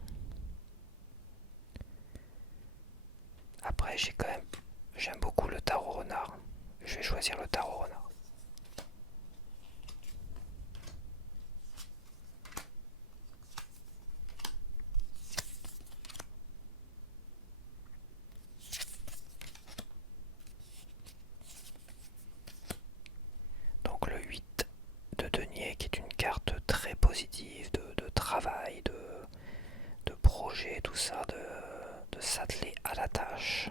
Après, j'aime beaucoup le tarot renard. Je vais choisir le tarot renard. Donc le 8 de denier qui est une carte très positive de travail, de projet, tout ça, de s'atteler à la tâche.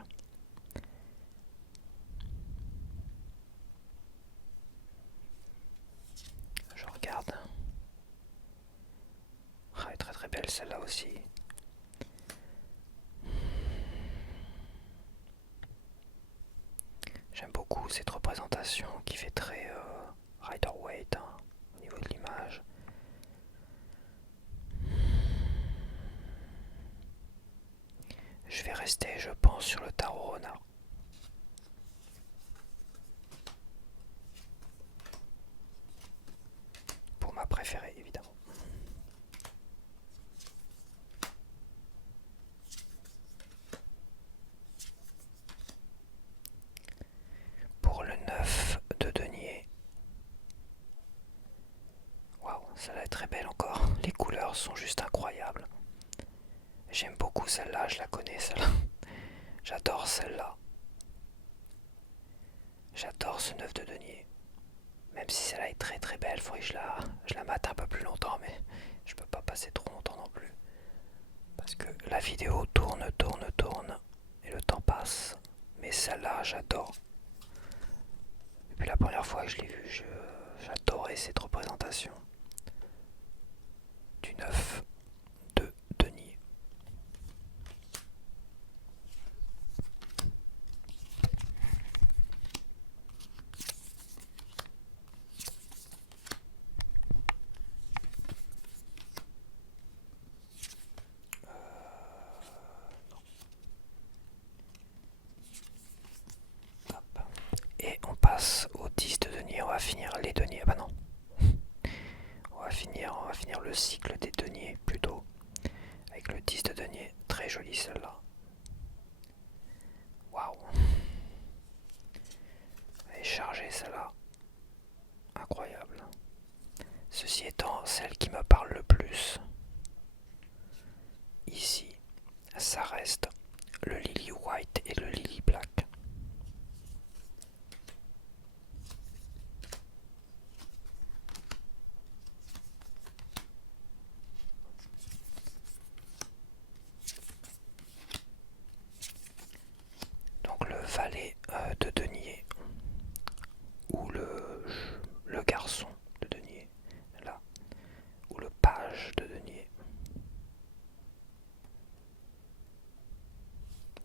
Je regarde. Ah, elle est très très belle celle-là aussi. J'aime beaucoup cette représentation qui fait très Rider-Waite hein, au niveau de l'image. Je vais rester, je pense, sur le tarot renard. Pour ma préférée, évidemment. Pour le 9 de denier. Waouh, celle-là est très belle encore. Les couleurs sont juste incroyables. J'aime beaucoup celle-là, je la connais celle-là. J'adore celle-là. J'adore ce 9 de denier. Même si celle-là est très très belle, faudrait que je la mate un peu plus longtemps, mais je peux pas passer trop longtemps non plus. Parce que la vidéo tourne, et le temps passe. Mais celle-là, j'adore. Depuis la première fois que je l'ai vue, j'adorais cette représentation du 9 de denier. Hop. Et on passe au 10 de denier, on va finir les deniers. Ah bah non. On va finir le cycle des deniers plutôt. Avec le 10 de denier. Très jolie celle-là. Waouh. Elle est chargée celle-là. Incroyable. Ceci étant celle qui me parle le plus. Ici, ça reste le Lily White et le Lily Black. Donc le valet de denier ou le garçon de denier, là, ou le page de denier.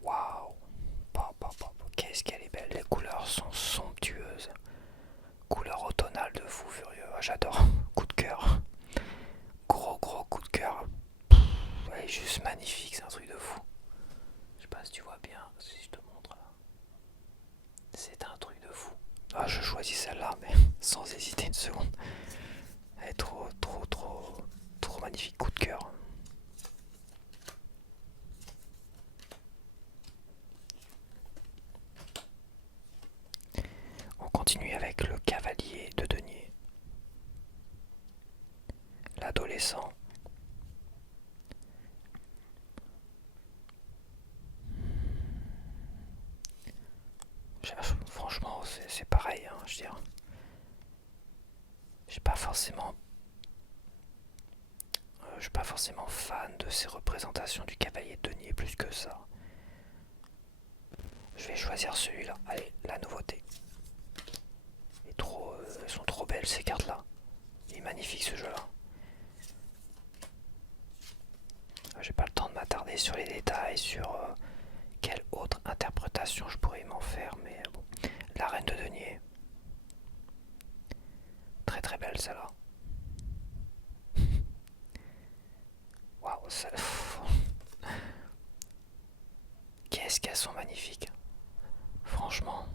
Waouh, qu'est-ce qu'elle est belle, les couleurs sont somptueuses. Couleur automnale de fou furieux, j'adore, coup de cœur. Gros coup de cœur. Elle est juste magnifique, c'est un truc de fou. Je sais pas si tu vois bien, si je te montre là. C'est un truc de fou. Ah, je choisis celle-là, mais sans hésiter une seconde. Elle est trop magnifique, coup de cœur. On continue avec le cavalier de denier. L'adolescent. Franchement, c'est pareil, hein, je veux dire. J'ai pas forcément je suis pas forcément fan de ces représentations du cavalier de denier plus que ça. Je vais choisir celui-là. Allez, la nouveauté. Elles sont trop belles ces cartes-là. Il est magnifique ce jeu-là. J'ai pas le temps de m'attarder sur les détails, sur quelle autre interprétation je pourrais m'en faire, mais bon. La reine de denier. Très très belle celle-là. Waouh, qu'est-ce qu'elles sont magnifiques. Franchement.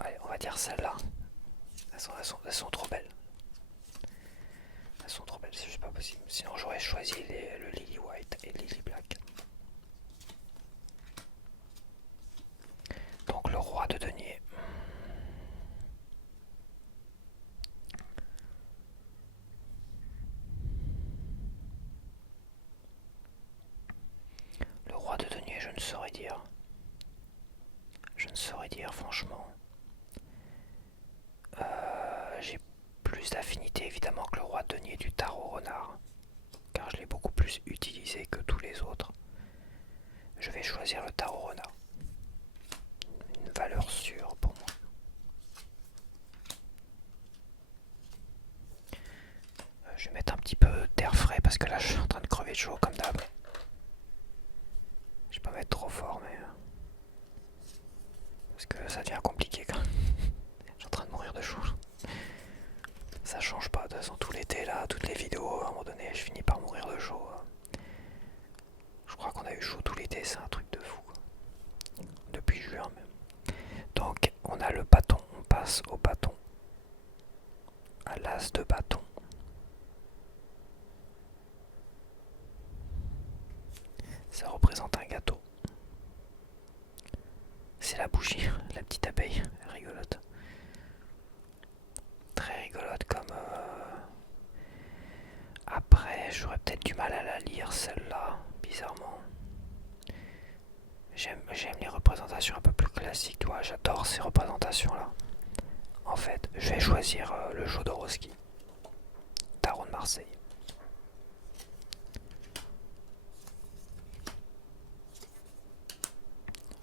Allez, on va va dire celle-là. Elles sont trop belles. Elles sont trop belles, c'est juste pas possible. Sinon j'aurais choisi le Lily White et le Lily Black. Donc le roi de denier. Le roi de denier, je ne saurais dire. Je ne saurais dire franchement. J'ai plus d'affinité évidemment que le roi de denier du tarot renard. Car je l'ai beaucoup plus utilisé que tous les autres. Je vais choisir le tarot renard. Une valeur sûre pour moi. Je vais mettre un petit peu d'air frais parce que là je suis en train de crever de chaud comme d'hab. Je vais pas mettre trop fort mais... parce que ça devient compliqué quand même. Je suis en train de mourir de chaud. Ça change pas de toute façon tout l'été là, toutes les vidéos, à un moment donné je finis par mourir de chaud. Je crois qu'on a eu chaud tout l'été, c'est un truc de fou. Depuis juin même. Donc on a le bâton, on passe au bâton. À l'as de bâton. Ça représente un gâteau. C'est la bougie, la petite abeille, rigolote. Très rigolote comme... Après, j'aurais peut-être du mal à la lire celle-là, bizarrement. J'aime les représentations un peu plus classiques, tu vois, j'adore ces représentations-là. En fait, je vais choisir le Jodorowsky, Tarot de Marseille.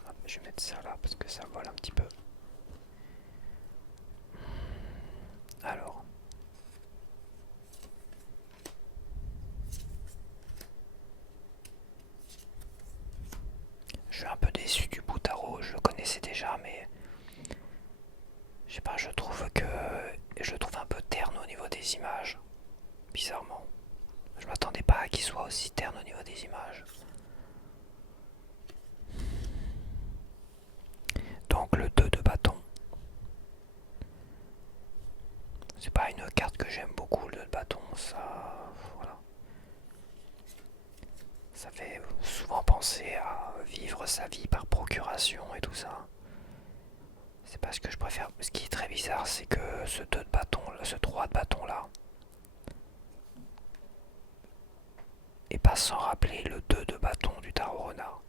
Hop, je vais mettre ça là parce que ça vole un petit peu. Alors. Je suis un peu déçu du bout tarot, je le connaissais déjà, mais je sais pas, je trouve un peu terne au niveau des images, bizarrement. Je m'attendais pas à qu'il soit aussi terne au niveau des images. Donc le 2 de bâton. C'est pas une carte que j'aime beaucoup, le 2 de bâton, ça... voilà. Ça fait souvent penser à vivre sa vie par procuration et tout ça. C'est pas ce que je préfère. Ce qui est très bizarre, c'est que ce 2 de bâton, ce 3 de bâton là, et pas sans rappeler le 2 de bâton du tarot renard.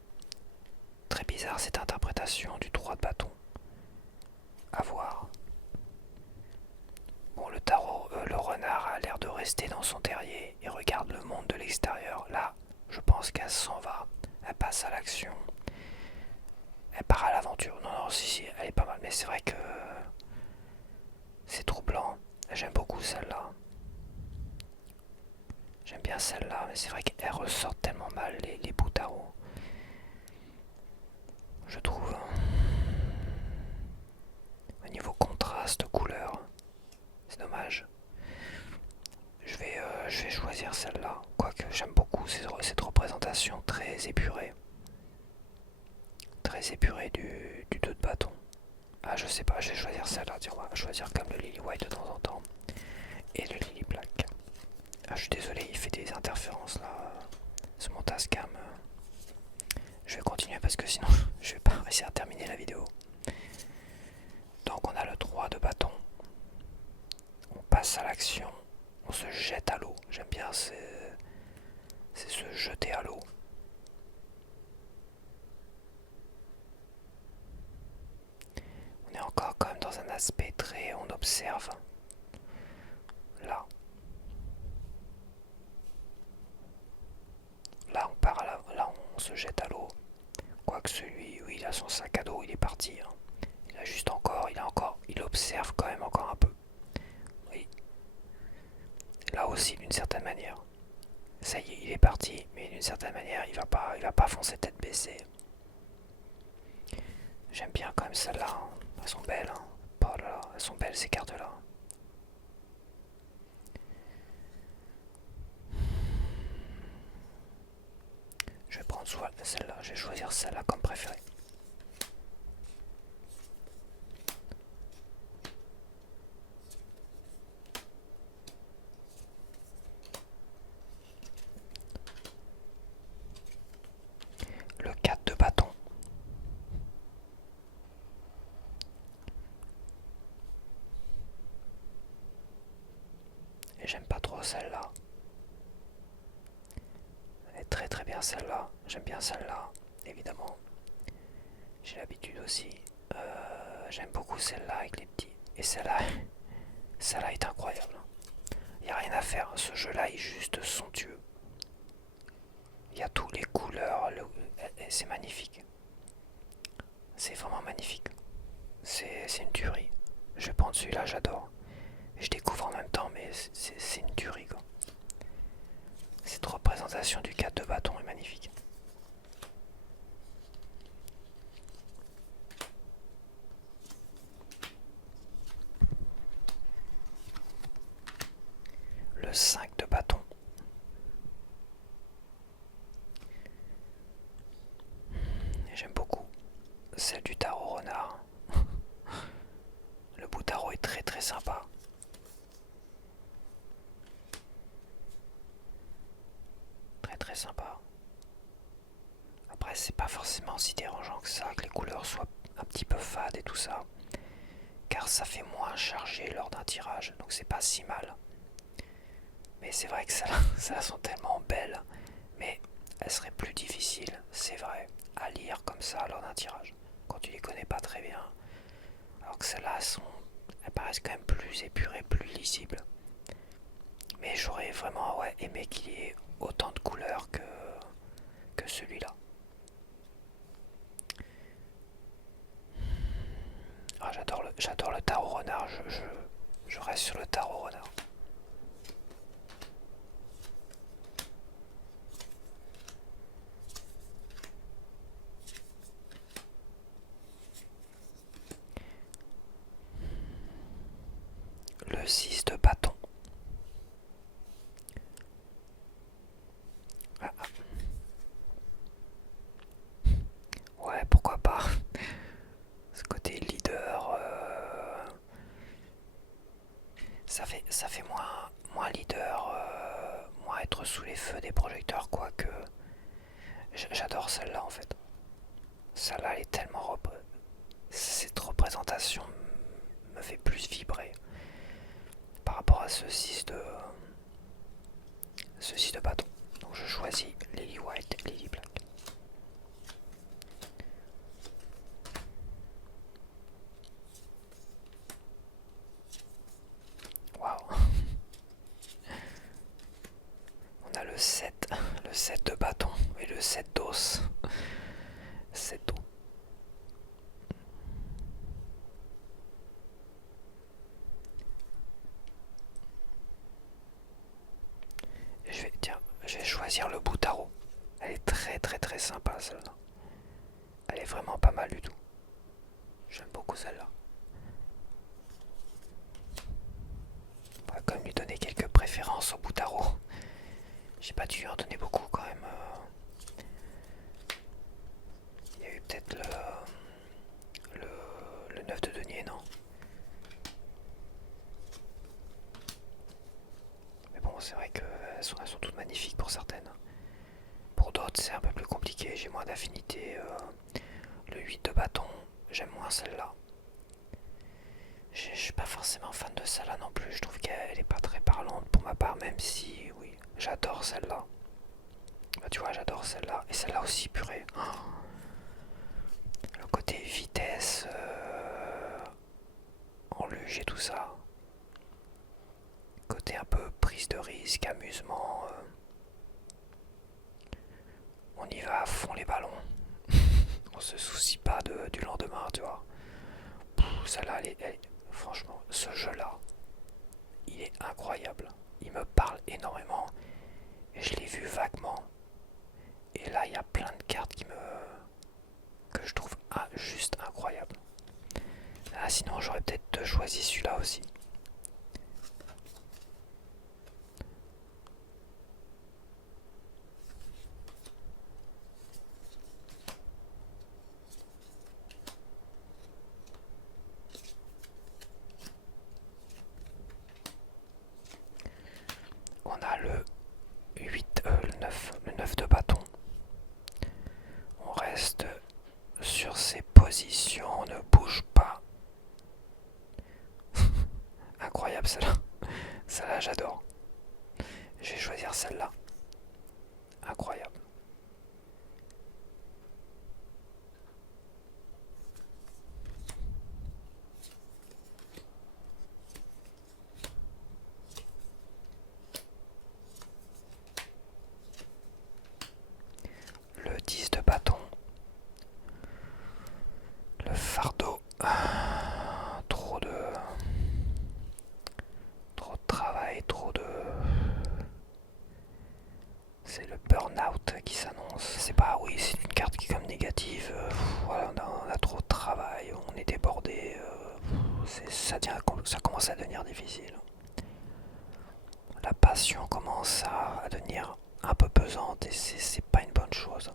Très bizarre cette interprétation du 3 de bâton. À voir. Bon, le renard a l'air de rester dans son terrier et regarde le monde de l'extérieur. Là, je pense qu'elle s'en va. Elle passe à l'action. Elle part à l'aventure. Non, non, si, elle est pas mal. Mais c'est vrai que c'est troublant. J'aime beaucoup celle-là. J'aime bien celle-là, mais c'est vrai qu'elle ressort tellement mal les bouts tarot. Je trouve. Au niveau contraste, couleur, c'est dommage. Je vais choisir celle-là. Quoique j'aime beaucoup cette représentation très épurée. Très épurée du 2 de bâton. Ah, je sais pas, je vais choisir celle-là. Tiens, on va choisir comme le Lily White de temps en temps. Et le Lily Black. Ah, je suis désolé, il fait des interférences là. C'est mon Tascam. Je vais continuer parce que sinon je vais pas réussir à terminer la vidéo. Donc on a le 3 de bâton. On passe à l'action. On se jette à l'eau. J'aime bien, c'est se jeter à l'eau. On est encore quand même dans un aspect très... On observe. Là. Là on part là on se jette à l'eau. Quoique celui où il a son sac à dos, il est parti. Hein. Il observe quand même encore un peu. Oui. Là aussi d'une certaine manière. Ça y est, il est parti, mais d'une certaine manière, il va pas foncer tête baissée. J'aime bien quand même celles-là. Hein. Elles sont belles. Hein. Oh là là, elles sont belles ces cartes-là. Je vais prendre soit celle-là. Je vais choisir celle-là comme préférée. j'aime pas trop celle-là. Elle est très très bien celle-là. J'aime bien celle-là, évidemment. J'ai l'habitude aussi. J'aime beaucoup celle-là avec les petits. Et celle-là, celle-là est incroyable. Il n'y a rien à faire. Ce jeu-là est juste somptueux. Il y a toutes les couleurs. C'est magnifique. C'est vraiment magnifique. C'est une tuerie. Je vais prendre celui-là, j'adore. Je découvre en même temps, mais c'est une tuerie quoi. Cette représentation du 4 de bâton est magnifique. Le 5 de bâton. J'aime beaucoup celle du tarot renard. Le bout tarot est très très sympa. Très très sympa. Après c'est pas forcément si dérangeant que ça, que les couleurs soient un petit peu fades et tout ça. Car ça fait moins chargé lors d'un tirage, donc c'est pas si mal. Mais c'est vrai que ça sont tellement belles. Mais elles seraient plus difficiles, c'est vrai, à lire comme ça lors d'un tirage. Quand tu les connais pas très bien. Alors que celles-là elles paraissent quand même plus épurées, plus lisibles. Mais j'aurais vraiment aimé qu'il y ait autant de couleurs que celui-là. Ah, j'adore le tarot renard, je reste sur le tarot renard. Le 6 de bâton. Ah, ah. Ouais, pourquoi pas. Ce côté leader, ça fait moins leader, moins être sous les feux des projecteurs, quoique j'adore celle-là en fait. Celle-là, elle est tellement cette représentation me fait plus vibrer par rapport à ce 6 de bâton. Donc je choisis Lily White et Lily Black. Waouh. On a le 7 de bâton et le 7 d'os. 7 d'os. Je vais choisir le bout tarot. Elle est très très très sympa celle-là. Elle est vraiment pas mal du tout. J'aime beaucoup celle-là. On va quand même lui donner quelques préférences au bout tarot. J'ai pas dû en donner beaucoup quand même. Il y a eu peut-être le 9 de denier, non? Mais bon, c'est vrai qu'elles sont toutes magnifiques pour certaines. Pour d'autres, c'est un peu plus compliqué. J'ai moins d'affinité. Le 8 de bâton, j'aime moins celle-là. Je suis pas forcément fan de celle-là non plus. Je trouve qu'elle est pas très parlante pour ma part, même si, oui, j'adore celle-là. Bah, tu vois, j'adore celle-là. Et celle-là aussi, purée. Oh, le côté vitesse, en luge et tout ça. Côté un peu prise de risque, amusement. On y va à fond les ballons. On se soucie pas du lendemain, tu vois. Celle-là, franchement, ce jeu-là, il est incroyable. Il me parle énormément. Et je l'ai vu vaguement. Et là, il y a plein de cartes que je trouve juste incroyables. Ah, sinon, j'aurais peut-être choisi celui-là aussi. On a le 8, le 9 de bâton. On reste sur ses positions, on ne bouge pas. Incroyable celle-là. Celle-là, j'adore. celle-là. Incroyable. Le 10 de bâton. Le fardeau. Trop de travail, c'est le burn-out qui s'annonce. C'est pas, oui, c'est une carte qui est comme négative. Voilà, on a trop de travail, on est débordé. Ça commence à devenir difficile. La passion commence à devenir un peu pesante et c'est pas une bonne chose.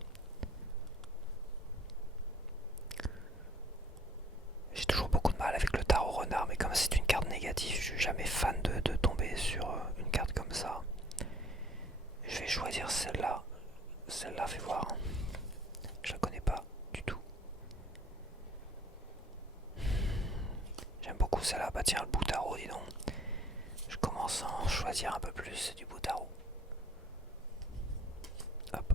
J'ai toujours beaucoup de mal avec le tarot renard, mais comme c'est une carte négative, je suis jamais fan de tomber sur une carte comme ça. Je vais choisir celle-là. Celle-là, fais voir. Je la connais pas du tout. J'aime beaucoup celle-là. Bah tiens, le bout tarot, dis donc. Je commence à en choisir un peu plus du bout tarot. Hop.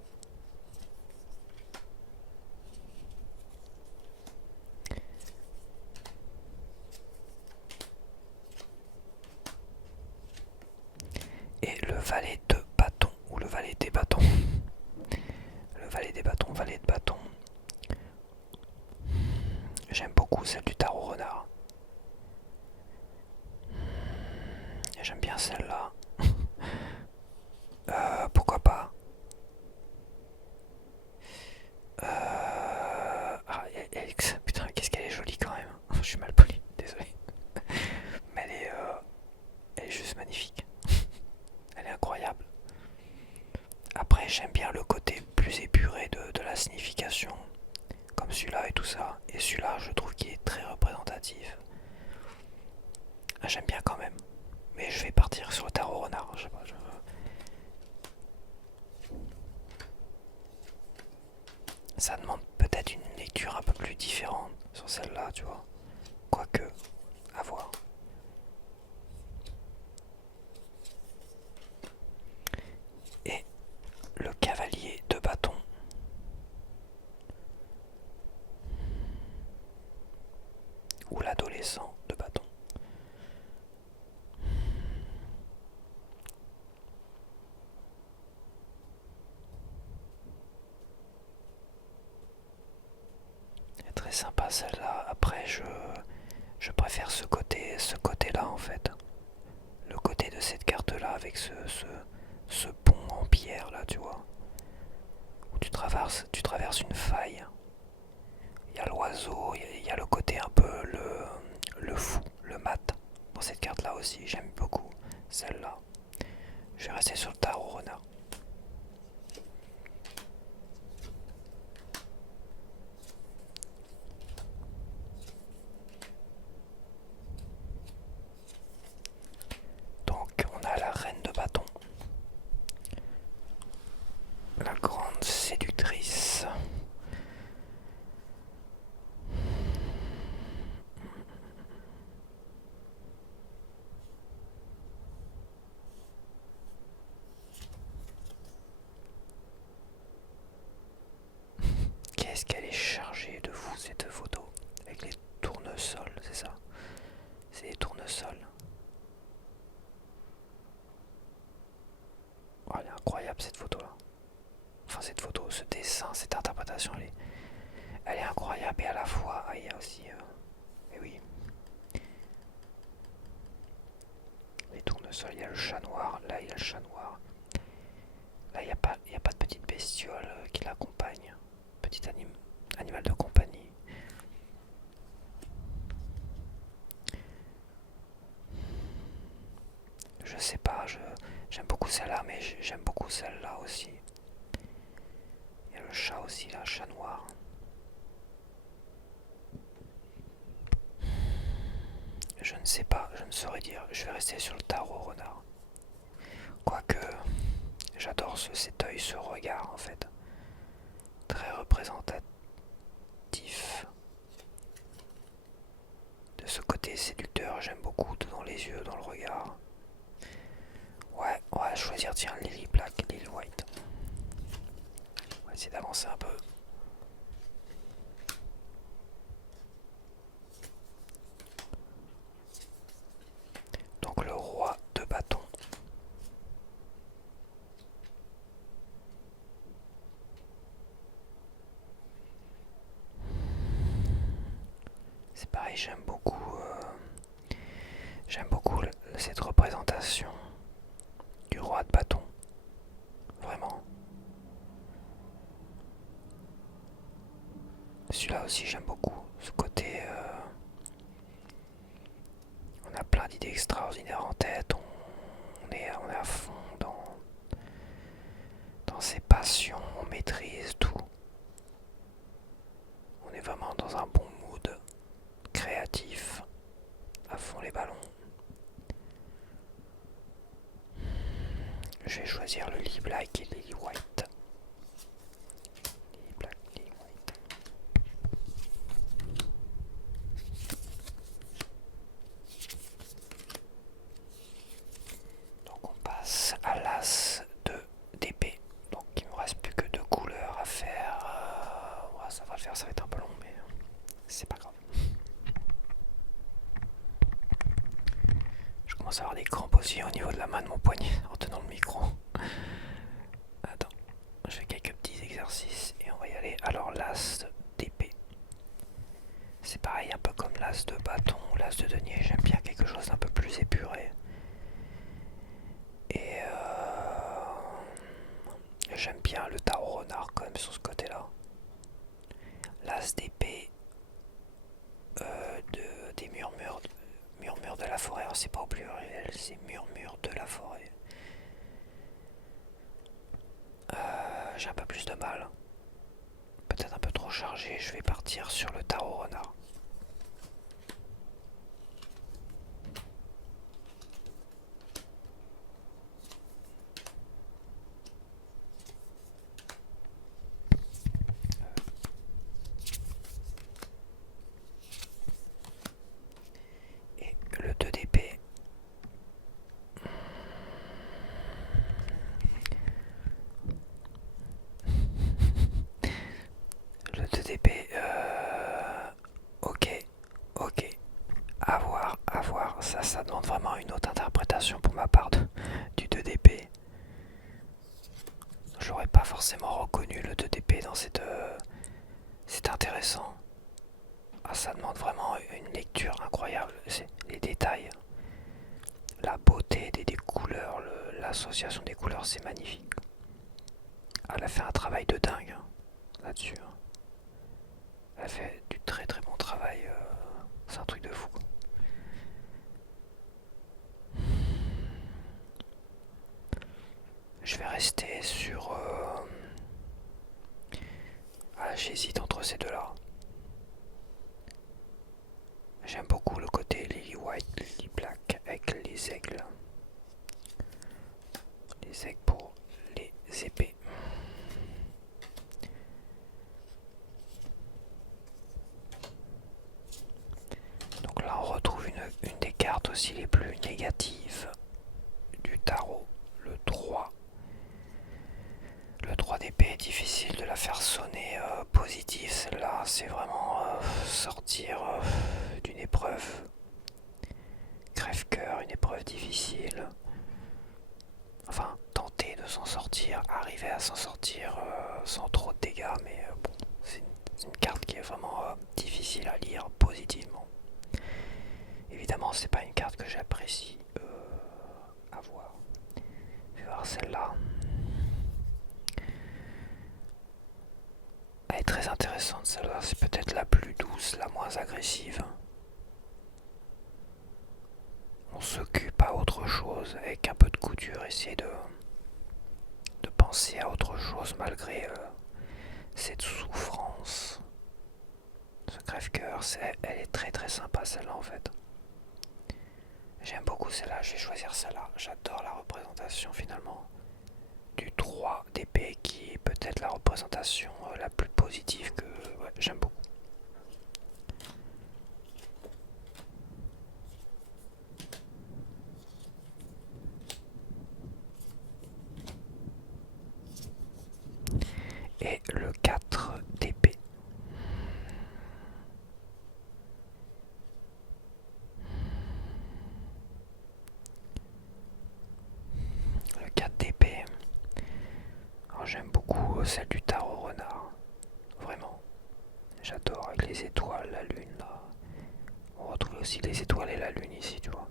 Et le valet de bâton, ou le valet des bâtons. Le valet des bâtons, valet de bâton. J'aime beaucoup celle du tarot renard. J'aime bien celle-là. Pourquoi pas. Putain, qu'est-ce qu'elle est jolie quand même. Je suis mal poli, désolé. Mais elle est juste magnifique. Elle est incroyable. Après, j'aime bien le côté plus épuré de la signification, comme celui-là et tout ça. Et celui-là, je trouve qu'il est très représentatif. J'aime bien quand même. Mais je vais partir sur le tarot renard. Je sais pas, ça demande peut-être une lecture un peu plus différente sur celle-là, tu vois. Quoique, à voir. Et le cavalier de bâton. Ou l'adolescent de bâton. C'est très sympa celle-là. Après, je préfère ce côté-là en fait. Le côté de cette carte-là avec ce pont en pierre là, tu vois. Où tu traverses une faille. Il y a l'oiseau, il y a le côté un peu le fou, le mat. Dans cette carte-là aussi, j'aime beaucoup celle-là. Je vais rester sur le tarot renard. Donc on a la reine de bâton. La grande séductrice. Qu'est-ce qu'elle est chargée de fou cette photo. Avec les tournesols, c'est ça? C'est les tournesols. Oh, elle est incroyable cette photo là. Enfin cette photo, ce dessin, cette interprétation, elle est incroyable et à la fois, il y a aussi... mais oui. Les tournesols, il y a le chat noir, là il y a le chat noir. Là il n'y a pas de petite bestiole qui l'accompagne. Petit animal de compagnie. Je sais pas, j'aime beaucoup celle-là, mais j'aime beaucoup celle-là aussi. Il y a le chat aussi, là, chat noir. Je ne sais pas, je ne saurais dire. Je vais rester sur le tarot renard. Quoique, j'adore cet œil, ce regard en fait. Très représentatif. De ce côté séducteur, j'aime beaucoup dans les yeux, dans le regard. Ouais, On va choisir, tiens, Lily Black, Lily White. On va essayer d'avancer un peu. Donc le roi de bâton. C'est pareil, j'aime beaucoup cette représentation du roi de bâton. Vraiment. Celui-là aussi j'aime beaucoup. Ce côté... on a plein d'idées extraordinaires en tête. On est à fond dans ses passions. On maîtrise tout. On est vraiment dans un bon mood créatif. À fond les ballons. Je vais choisir le Lily Black et le Lily White. Lily Black, Lily White. Donc on passe à l'as de d'épée. Donc il me reste plus que deux couleurs à faire. Ouais, ça va le faire, ça va être un peu long, mais c'est pas grave. Je commence à avoir des crampes aussi au niveau de la main de mon poignet en tenant le micro. Attends, je fais quelques petits exercices et on va y aller. Alors l'as d'épée. C'est pareil, un peu comme l'as de bâton ou l'as de denier. J'aime bien quelque chose d'un peu plus épuré. Et j'aime bien le tarot renard quand même sur ce côté-là. L'as d'épée des murmures de la forêt. Alors c'est pas au pluriel, c'est murmures de la forêt. J'ai un peu plus de mal. Peut-être un peu trop chargé. Je vais partir sur le tarot renard. Et le 2 d'épée. Le 2 d'épée. Ok. Ok. À voir, à voir. Ça demande vraiment une autre interprétation pour ma part du 2 d'épée. Je l'aurais pas forcément reconnu le 2 d'épée dans cette... c'est intéressant. Ah, ça demande vraiment une lecture incroyable. Les détails, la beauté des couleurs, l'association des couleurs, c'est magnifique. Elle a fait un travail de dingue là-dessus. Elle a fait du très très bon travail. C'est un truc de fou. Je vais rester sur... Ah, j'hésite entre ces deux-là. J'aime beaucoup le côté Lily White, Lily Black avec les aigles. Les aigles pour les épées. Donc là on retrouve une des cartes aussi les plus négatives du tarot, le 3. Le 3 d'épée est difficile de la faire sonner positive. Celle-là, c'est vraiment sortir d'une épreuve crève-cœur, une épreuve difficile. Enfin, tenter de s'en sortir, arriver à s'en sortir sans trop de dégâts, mais bon, c'est une carte qui est vraiment difficile à lire positivement. Évidemment, c'est pas une carte que j'apprécie à voir. Je vais voir celle-là. Elle est très intéressante celle-là, c'est peut-être la plus douce, la moins agressive. On s'occupe à autre chose avec un peu de couture, essayer de penser à autre chose malgré cette souffrance. Ce crève-cœur, elle est très très sympa celle-là en fait. J'aime beaucoup celle-là, je vais choisir celle-là. J'adore la représentation finalement du 3 d'épée qui est peut-être la représentation la plus positive que ouais, j'aime beaucoup. soleil, la lune ici, tu vois.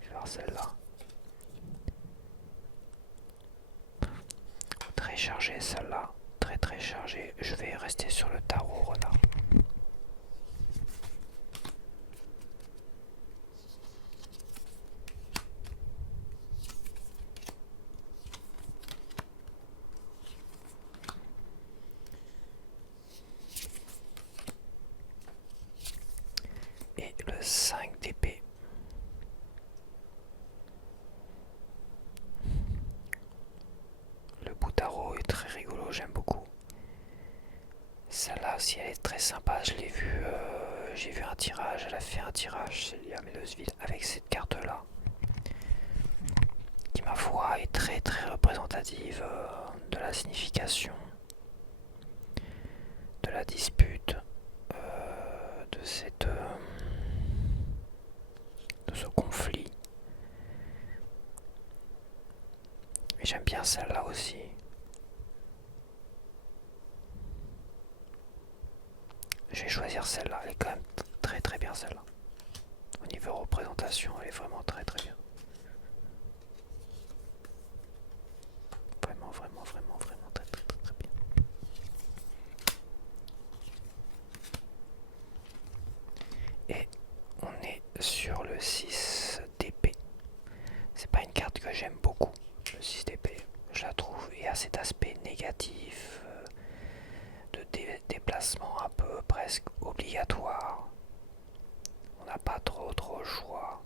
Je vais voir celle-là. Très chargée celle-là. Très très chargée. Je vais rester sur le tarot renard. Et le 5 d'épée. Le bout tarot est très rigolo, j'aime beaucoup. Celle-là aussi elle est très sympa, je l'ai vue, j'ai vu un tirage, elle a fait un tirage, Célia Mélosville, avec cette carte-là, qui ma foi est très très représentative de la signification, de la dispute, de de ce conflit. Et j'aime bien celle-là aussi. Je vais choisir celle-là, elle est quand même très très bien celle-là. Au niveau représentation, elle est vraiment très très bien. Vraiment, vraiment, vraiment, vraiment très très très très bien. Et on est sur le 6 d'épée. C'est pas une carte que j'aime beaucoup, le 6 d'épée. Je la trouve, il y a cet aspect négatif de déplacement un peu presque obligatoire. On n'a pas trop le choix.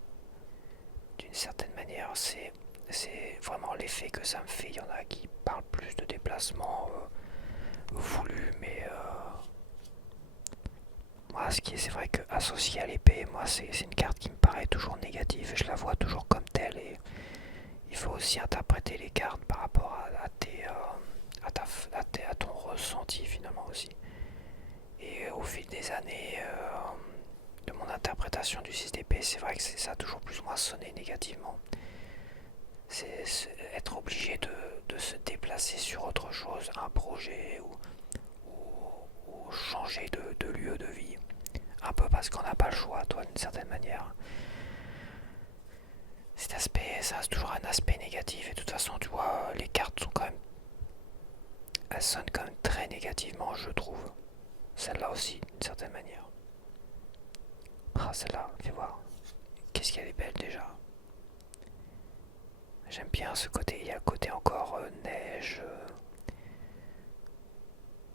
D'une certaine manière, c'est vraiment l'effet que ça me fait. Il y en a qui parlent plus de déplacement voulu, mais moi, c'est vrai que associé à l'épée, moi, c'est une carte qui me paraît toujours négative. Je la vois toujours comme telle et il faut aussi interpréter les cartes par rapport à ton ressenti finalement aussi. Et au fil des années de mon interprétation du 6 d'épée, c'est vrai que ça a toujours plus ou moins sonné négativement. C'est être obligé de se déplacer sur autre chose, un projet ou changer de lieu de vie. Un peu parce qu'on n'a pas le choix, toi, d'une certaine manière. Cet aspect, ça a toujours un aspect négatif. Et de toute façon, tu vois, les cartes sont quand même... Elles sonnent quand même très négativement, je trouve. Celle-là aussi, d'une certaine manière. Ah, celle-là, fais voir. Qu'est-ce qu'elle est belle déjà. J'aime bien ce côté. Il y a le côté encore neige.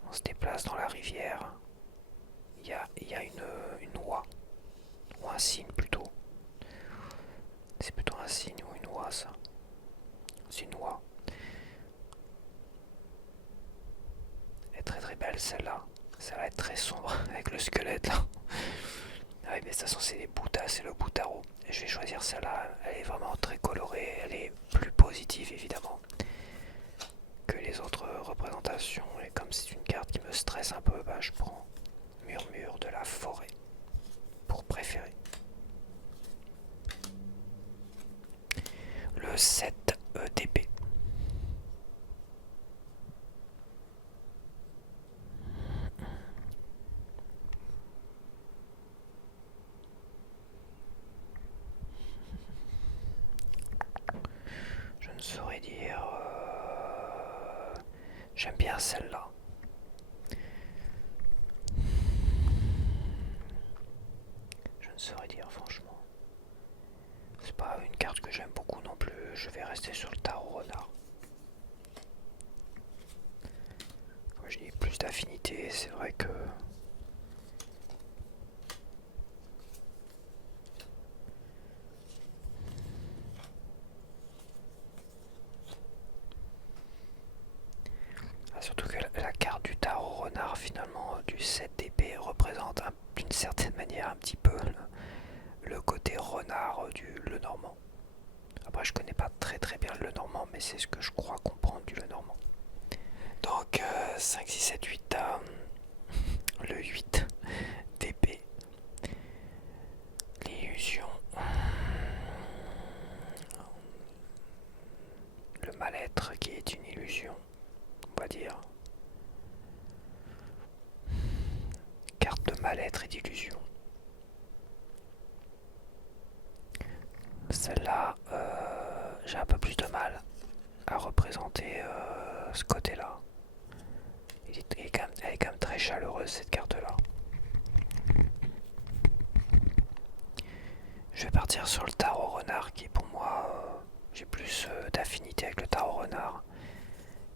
On se déplace dans la rivière. Il y a une oie. Ou un cygne plutôt. C'est plutôt un cygne ou une oie ça. C'est une oie. Elle est très très belle celle-là. Ça va être très sombre avec le squelette là. Ah oui, mais de toute façon, c'est c'est le bout tarot. Et je vais choisir celle-là. Elle est vraiment très colorée. Elle est plus positive évidemment que les autres représentations. Et comme c'est une carte qui me stresse un peu, bah, je prends Murmure de la forêt pour préférer. Le 7 d'épée. Je ne saurais dire. J'aime bien celle-là. Je ne saurais dire franchement. C'est pas une carte que j'aime beaucoup non plus. Je vais rester sur le tarot renard. Comme je dis, plus d'affinité, c'est vrai que. Ah, surtout que la carte du tarot renard, finalement, du 7 d'épée, représente d'une certaine manière un petit peu le côté renard du Lenormand. Après, je connais pas très très bien le Lenormand, mais c'est ce que je crois comprendre du Lenormand. Donc, 5, 6, 7, 8, le 8 d'épée. L'illusion. Le mal-être qui est une illusion, on va dire. mal-être et d'illusion. Celle-là, j'ai un peu plus de mal à représenter ce côté-là. Elle est quand même très chaleureuse cette carte-là. Je vais partir sur le tarot renard qui pour moi, j'ai plus d'affinité avec le tarot renard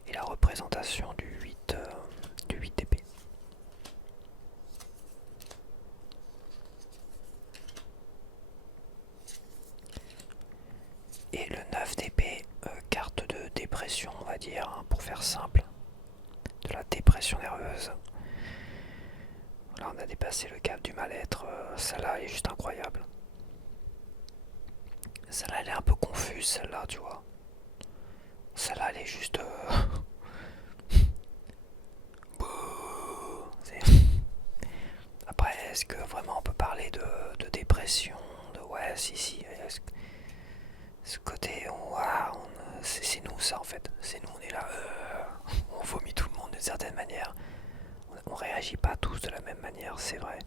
et la représentation du 8 d'épée. Et le 9 d'épée, carte de dépression on va dire, hein, pour faire simple. De la dépression nerveuse. Là on a dépassé le cap du mal-être, celle-là elle est juste incroyable. Celle-là elle est un peu confuse celle-là tu vois. Celle-là elle est juste... Après est-ce que vraiment on peut parler de dépression, de ouais si, ce côté c'est nous ça en fait, c'est nous on est là, on vomit tout le monde d'une certaine manière. On réagit pas tous de la même manière, c'est vrai.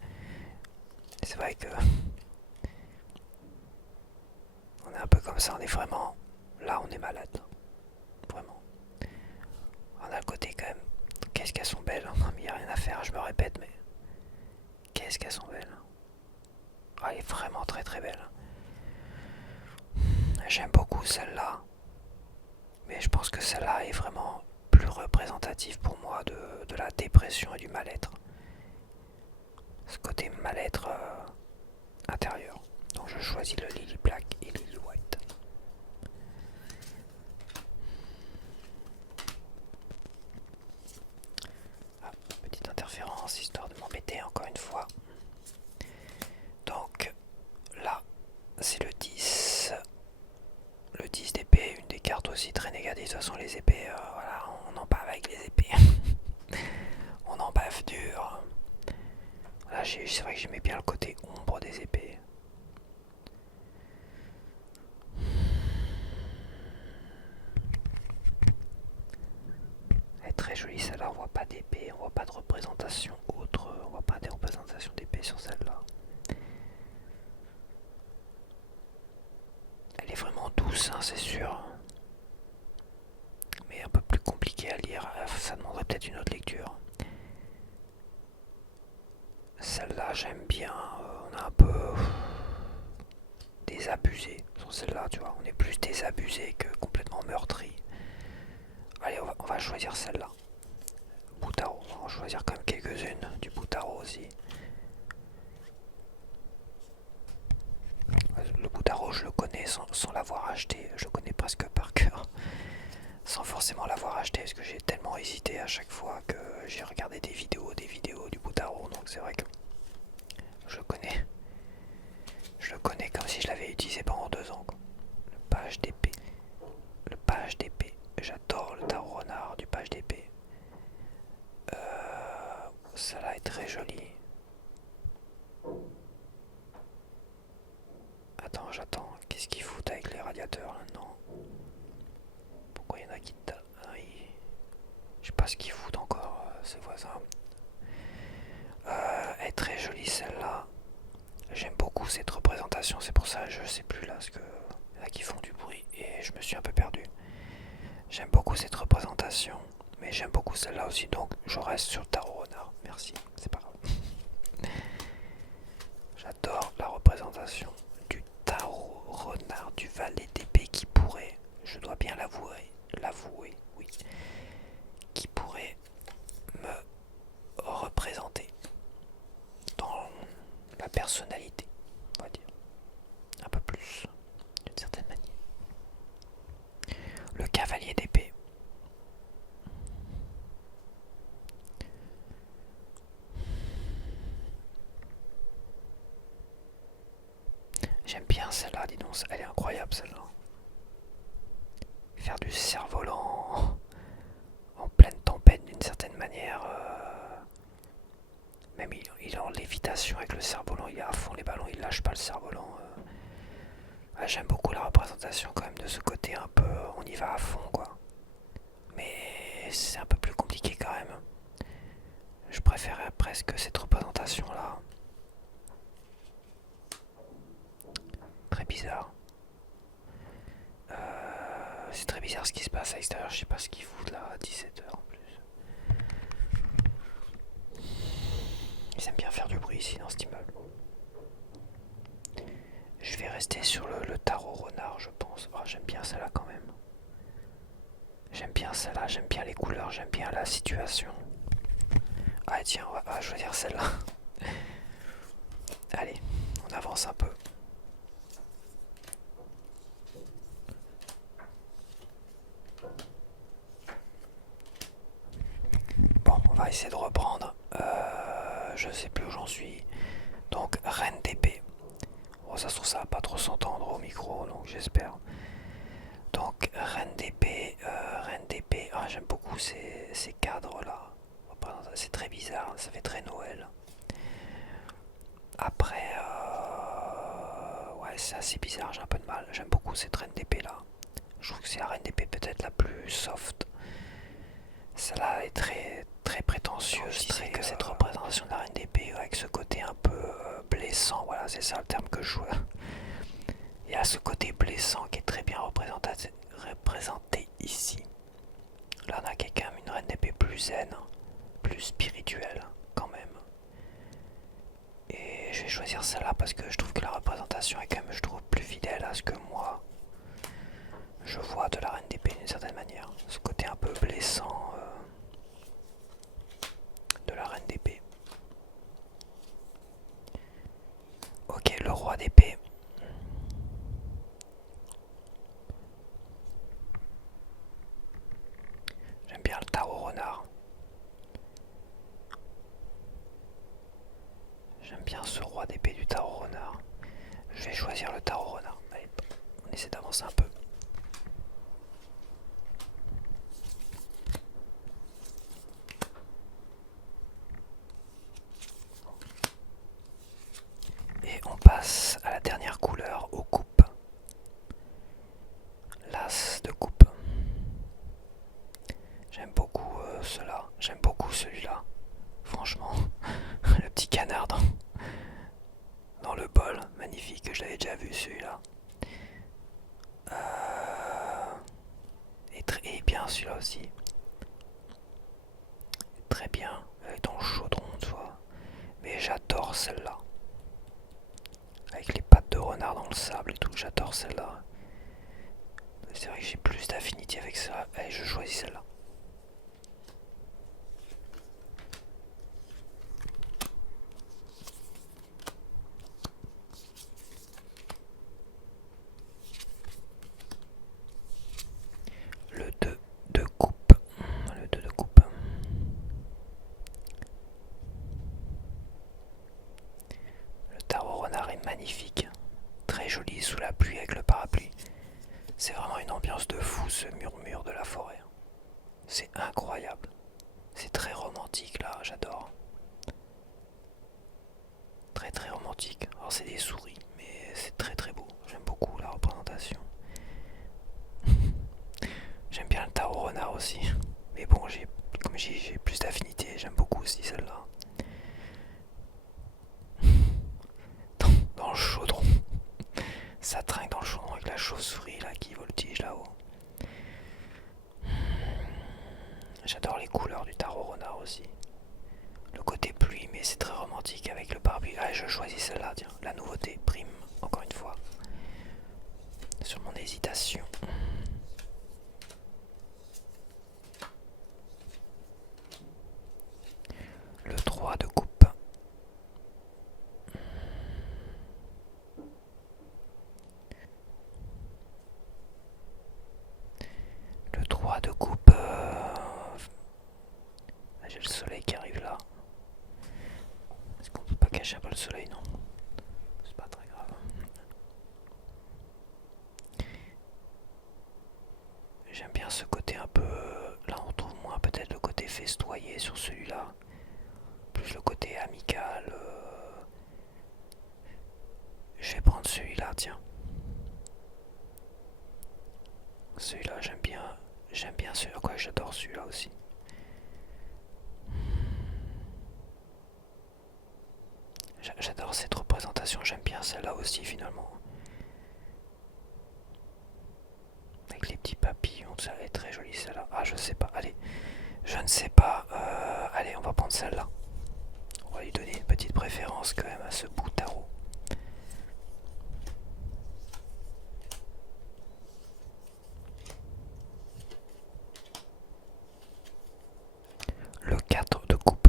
C'est vrai que on est un peu comme ça, on est vraiment là, on est malade, vraiment. On a le côté quand même. Qu'est-ce qu'elles sont belles, hein. Il n'y a rien à faire, je me répète, mais qu'est-ce qu'elles sont belles. Ah, elle est vraiment très très belle. J'aime beaucoup celle-là, mais je pense que celle-là est vraiment plus représentative pour moi de la dépression et du mal-être. Ce côté mal-être intérieur. Donc je choisis le Lily Black et Lily White. Ah, petite interférence histoire de m'embêter encore une fois. Donc là c'est le 10. Le 10 d'épée, une des cartes aussi très négatives. De toute façon les épées, voilà, on en bave avec les épées. On en bave dur. Là c'est vrai que j'aimais bien le côté ombre des épées. Elle est très jolie celle-là, on voit pas d'épée, on voit pas de représentation autre, on voit pas des représentations d'épée sur celle-là. Elle est vraiment douce, hein, c'est sûr. Mais un peu plus compliqué à lire, ça demanderait peut-être une autre lecture. Celle-là j'aime bien, on a un peu désabusé sur celle-là, tu vois. On est plus désabusé que complètement meurtri. Allez, on va choisir celle-là. Boutaro, on va en choisir quand même quelques-unes du Boutaro aussi. Le Boutaro, je le connais sans l'avoir acheté, je le connais presque par cœur. Sans forcément l'avoir acheté, parce que j'ai tellement hésité à chaque fois que j'ai regardé des vidéos du Boutaro, donc c'est vrai que je le connais. Je le connais comme si je l'avais utilisé pendant 2 ans. Quoi. Le page d'épée. Le page d'épée. J'adore le tarot renard du page d'épée. Celle-là est très jolie. Attends, j'attends. Qu'est-ce qu'ils foutent avec les radiateurs là? Non. Pourquoi il y en a qui tapent? Je sais pas ce qu'ils foutent encore, ces voisins. Elle est très jolie celle-là. J'aime beaucoup cette représentation, c'est pour ça que je sais plus là ce que il y en a qui font du bruit et je me suis un peu perdu. J'aime beaucoup cette représentation, mais j'aime beaucoup celle-là aussi, donc je reste sur le tarot renard. Merci, c'est pas grave. J'adore la représentation du tarot renard, du valet d'épée qui pourrait, je dois bien l'avouer, oui, qui pourrait me représenter dans la personnalité, on va dire, un peu plus, d'une certaine manière. Le cavalier d'épée. J'aime bien celle-là, dis donc, elle est incroyable celle-là. Faire du cerf-volant en pleine tempête d'une certaine manière. Même il est en lévitation avec le cerf-volant, il est à fond les ballons, il lâche pas le cerf-volant. J'aime beaucoup la représentation quand même de ce côté un peu, on y va à fond quoi. Mais c'est un peu plus compliqué quand même. Je préférerais presque cette représentation situation là. Très bizarre. C'est très bizarre ce qui se passe à l'extérieur. Je sais pas ce qu'ils foutent là à 17h en plus. Ils aiment bien faire du bruit ici dans cet immeuble. Je vais rester sur le tarot renard, je pense. Oh, j'aime bien celle-là quand même. J'aime bien celle-là, j'aime bien les couleurs, j'aime bien la situation. Ah tiens, on va choisir celle-là. Allez, on avance un peu. Bon, on va essayer de reprendre. Je sais plus où j'en suis. Donc, reine d'épée. Bon, ça se trouve, ça va pas trop s'entendre au micro, donc j'espère. Donc, reine d'épée, reine d'épée. Ah, j'aime beaucoup ces cadres-là. C'est très bizarre, ça fait très Noël. Après, ouais, c'est assez bizarre, j'ai un peu de mal. J'aime beaucoup cette reine d'épée là. Je trouve que c'est la reine d'épée peut-être la plus soft. Celle-là est très, très prétentieuse. Très, que cette représentation de la reine d'épée avec ce côté un peu blessant, voilà, c'est ça le terme que je joue. Il y a ce côté blessant qui est très bien représenté ici. Là, on a quelqu'un, une reine d'épée plus zen, plus spirituelle quand même. Et je vais choisir celle-là parce que je trouve que la représentation est quand même, je trouve, plus fidèle à ce que moi je vois de la reine d'épée d'une certaine manière. Ce côté un peu blessant de la reine d'épée. Ok, le roi d'épée. J'aime bien le tarot renard. J'aime bien ce roi d'épée du tarot renard. Je vais choisir le tarot renard. Allez, on essaie d'avancer un peu. Et on passe à la dernière couleur, aux coupes. L'as de coupe. J'aime beaucoup cela. J'aime beaucoup celui-là. Franchement, le petit canard dans le bol. Magnifique, je l'avais déjà vu celui-là. Et bien celui-là aussi. Très bien. Dans le chaudron, tu vois. Mais j'adore celle-là. Avec les pattes de renard dans le sable et tout. J'adore celle-là. C'est vrai que j'ai plus d'affinité avec ça. Allez, je choisis celle-là. Le 2 de coupe. Le 2 de coupe. Le tarot renard est magnifique. Très joli sous la pluie avec le parapluie. C'est vraiment une ambiance de fou ce murmure de la forêt. C'est incroyable. C'est très romantique là, j'adore. Très très romantique. Alors c'est des souris, mais c'est très très beau. J'aime beaucoup la représentation. J'aime bien le tarot renard aussi. Mais bon, comme j'ai plus d'affinité, j'aime beaucoup aussi celle-là. Dans le chaudron. Ça trinque dans le chaudron avec la chauve-souris là qui voltige là-haut. J'adore les couleurs du tarot renard aussi. Le côté pluie, mais c'est très romantique avec le parapluie. Ah, je choisis celle-là, tiens. La nouveauté prime, encore une fois. Sur mon hésitation. Le 3 de coupe. Le 3 de coupe. J'ai le soleil qui arrive là. Est-ce qu'on peut pas cacher un peu le soleil? Non. C'est pas très grave. J'aime bien ce côté un peu... Là on trouve moins peut-être le côté festoyé sur celui-là. Plus le côté amical. Je vais prendre celui-là, tiens. Celui-là j'aime bien. J'aime bien celui-là. Quoi, j'adore celui-là aussi. J'adore cette représentation, j'aime bien celle-là aussi finalement. Avec les petits papillons, ça elle est très jolie celle-là. Ah je sais pas, allez, je ne sais pas. Allez, on va prendre celle-là. On va lui donner une petite préférence quand même à ce bout de tarot. Le 4 de coupe.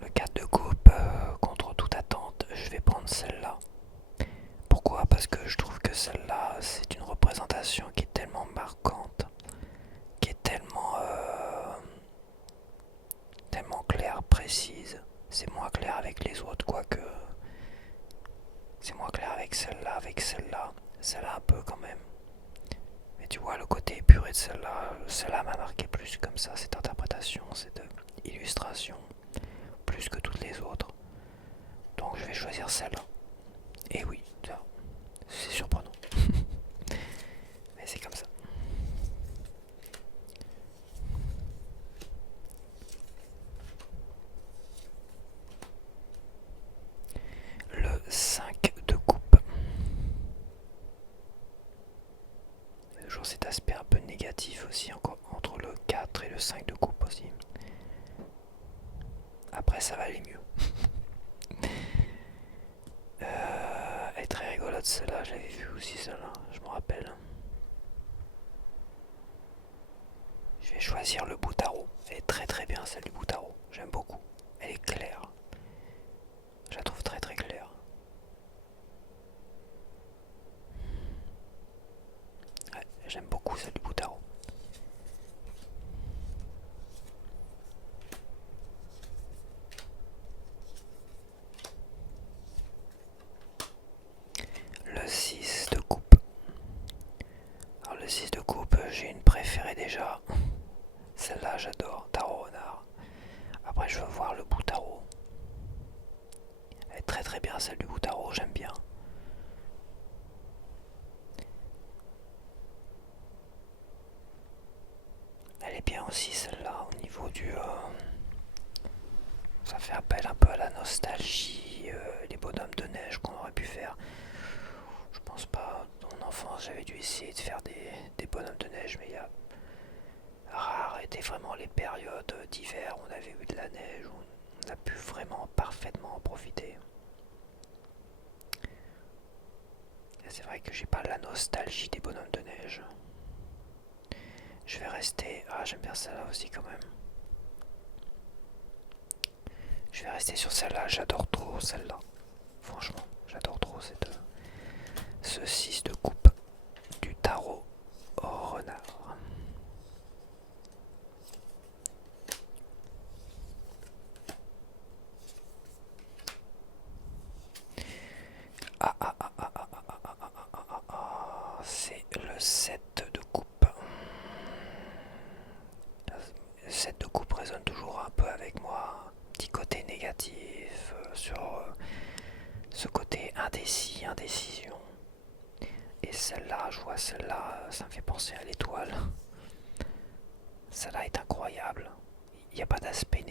Le 4 de coupe, contre toute attente, je vais prendre celle-là. Pourquoi? Parce que je trouve que celle-là, c'est une représentation qui est tellement marquante, qui est tellement claire, précise. C'est moins clair avec les autres, quoique c'est moins clair avec celle-là, celle-là un peu quand même. Mais tu vois le côté épuré de celle-là m'a marqué plus comme ça, cette interprétation, cette illustration, plus que toutes les autres. Donc je vais choisir celle-là. Et oui, c'est surprenant. Mais c'est comme ça. Le 5 de coupe. Il y a toujours cet aspect un peu négatif aussi, encore entre le 4 et le 5 de coupe aussi. Après ça va aller mieux. Elle est très rigolote celle-là, j'avais vu aussi celle-là, je me rappelle. Je vais choisir le boutaro. Elle est très très bien celle du boutaro, j'aime beaucoup. Elle est claire. Je la trouve très très claire. Ouais, j'aime beaucoup celle du boutaro. Le 6 de coupe. Alors le 6 de coupe, j'ai une préférée déjà. Celle-là j'adore, tarot renard. Après je veux voir le boutaro. Elle est très très bien celle du boutaro, j'aime bien. Elle est bien aussi celle-là au niveau du... ça fait appel un peu à la nostalgie, les bonhommes de neige qu'on aurait pu faire. Je pense pas, dans mon enfance j'avais dû essayer de faire des bonhommes de neige, mais il y a rares étaient vraiment les périodes d'hiver où on avait eu de la neige, où on a pu vraiment parfaitement en profiter. Et c'est vrai que j'ai pas la nostalgie des bonhommes de neige. Je vais rester... Ah j'aime bien celle-là aussi quand même. Je vais rester sur celle-là, j'adore trop celle-là. Franchement, j'adore trop ce 6 de coupe du tarot au renard. C'est le 7 de coupe. Le 7 de coupe résonne toujours un peu avec moi. Petit côté négatif sur ce côté indécis, indécision. Et celle-là, je vois celle-là, ça me fait penser à l'étoile. Celle-là est incroyable. Il n'y a pas d'aspect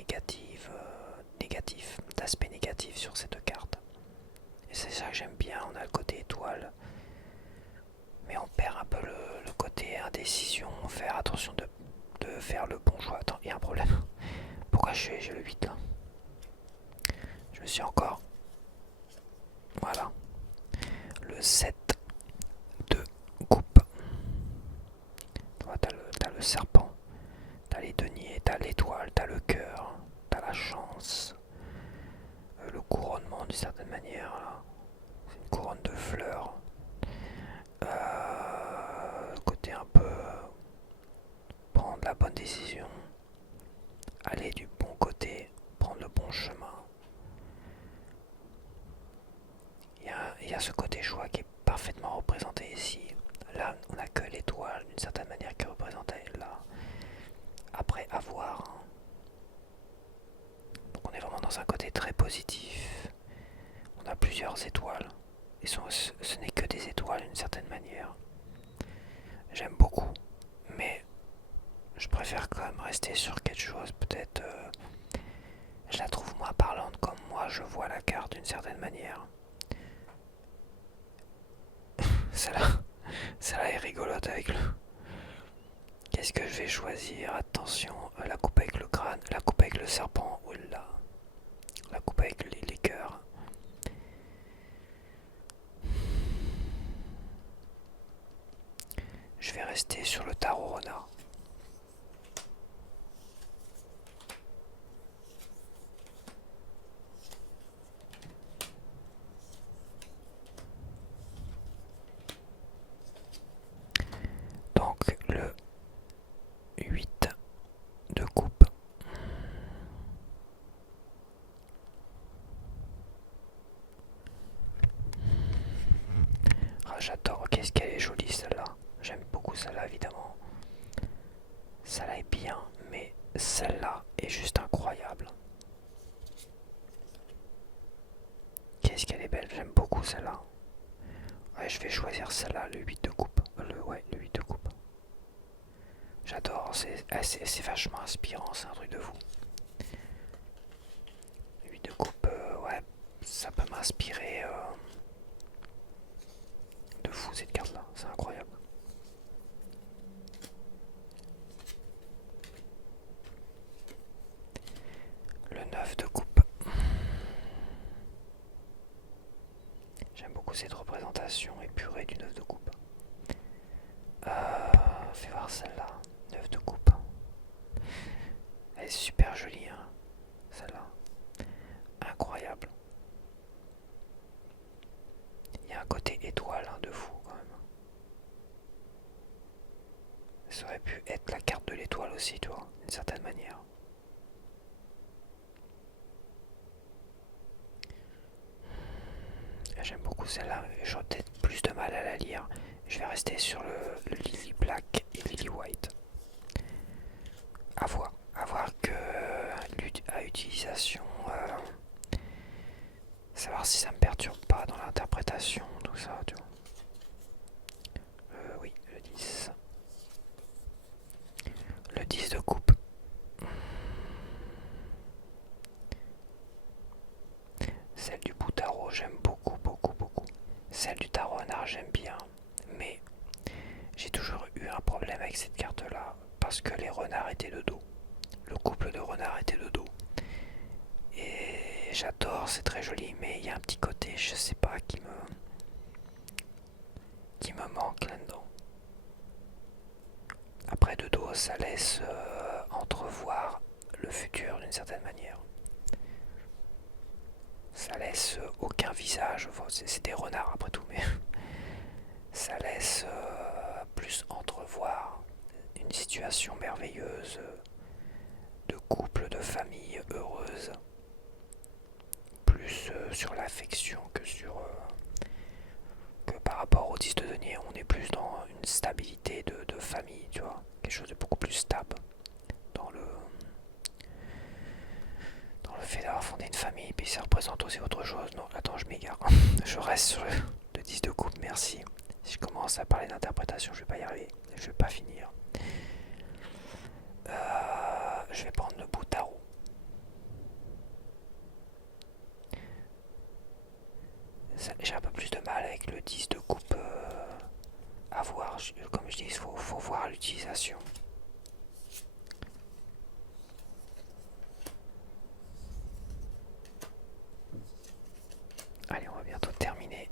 d'aspect négatif sur cette carte. Et c'est ça que j'aime bien, on a le côté étoile. Mais on perd un peu le côté indécision, faire attention de faire le bon choix. Attends, il y a un problème. Pourquoi j'ai le 8 là? Je me suis encore... Voilà. Le 7 de coupe. T'as le serpent, t'as les deniers, t'as l'étoile, t'as le cœur, t'as la chance, le couronnement d'une certaine manière. C'est une couronne de fleurs. Côté un peu prendre la bonne décision, aller du bon côté, prendre le bon chemin. Il y a ce côté choix qui est parfaitement représenté ici. Là, on n'a que l'étoile d'une certaine manière qui est représentée là. Après, à voir. Hein. Donc on est vraiment dans un côté très positif. plusieurs étoiles. Et ce n'est que des étoiles d'une certaine manière. J'aime beaucoup, mais je préfère quand même rester sur quelque chose. Peut-être je la trouve moins parlante comme moi je vois la carte d'une certaine manière. Celle-là, celle-là est rigolote avec le... Qu'est-ce que je vais choisir? Attention, la coupe avec le crâne, la coupe avec le serpent, oula. La coupe avec les cœurs. Je vais rester sur le tarot renard. Donc le 8 de coupe. Ah, j'adore, qu'est-ce qu'elle est jolie celle-là. J'aime beaucoup celle-là évidemment. Celle-là est bien, mais celle-là est juste incroyable. Qu'est-ce qu'elle est belle, j'aime beaucoup celle-là. Ouais, je vais choisir celle-là, le 8 de coupe. Le 8 de coupe. J'adore, c'est vachement inspirant, c'est un truc de fou. Le 8 de coupe, ouais, ça peut m'inspirer de fou cette carte-là, c'est incroyable. Le 9 de coupe. J'aime beaucoup cette représentation épurée du 9 de coupe. Fais voir celle-là, 9 de coupe. Elle est super jolie, hein, celle-là. Incroyable. Il y a un côté étoile hein, de fou quand même. Ça aurait pu être la carte de l'étoile aussi, tu vois, d'une certaine manière. J'aime beaucoup celle-là, j'aurais peut-être plus de mal à la lire. Je vais rester sur le Lily Black et Lily White. À voir que à utilisation, savoir si ça me perturbe pas dans l'interprétation, tout ça, tu vois. Oui, le 10. Le 10 de coupe. Celle du bout tarot, j'aime beaucoup, beaucoup, beaucoup. Celle du tarot renard, j'aime bien. Mais j'ai toujours eu un problème avec cette carte-là. Parce que les renards étaient de dos. Le couple de renards était de dos. Et j'adore, c'est très joli. Mais il y a un petit côté, je sais pas, qui me manque là-dedans. Après de dos, ça laisse entrevoir le futur d'une certaine manière. Ça laisse aucun visage, enfin, c'est des renards après tout, mais ça laisse plus entrevoir une situation merveilleuse de couple, de famille heureuse, plus sur l'affection que par rapport au 10 de denier, on est plus dans une stabilité de famille, tu vois, quelque chose de beaucoup plus stable dans le fait d'avoir fondé une famille, puis ça représente aussi autre chose. Non, attends, je m'égare. Je reste sur le 10 de coupe, merci. Si je commence à parler d'interprétation, je vais pas y arriver. Je vais pas finir. Je vais prendre le bout tarot. J'ai un peu plus de mal avec le 10 de coupe à voir. Comme je dis, il faut voir l'utilisation. Allez, on va bientôt terminer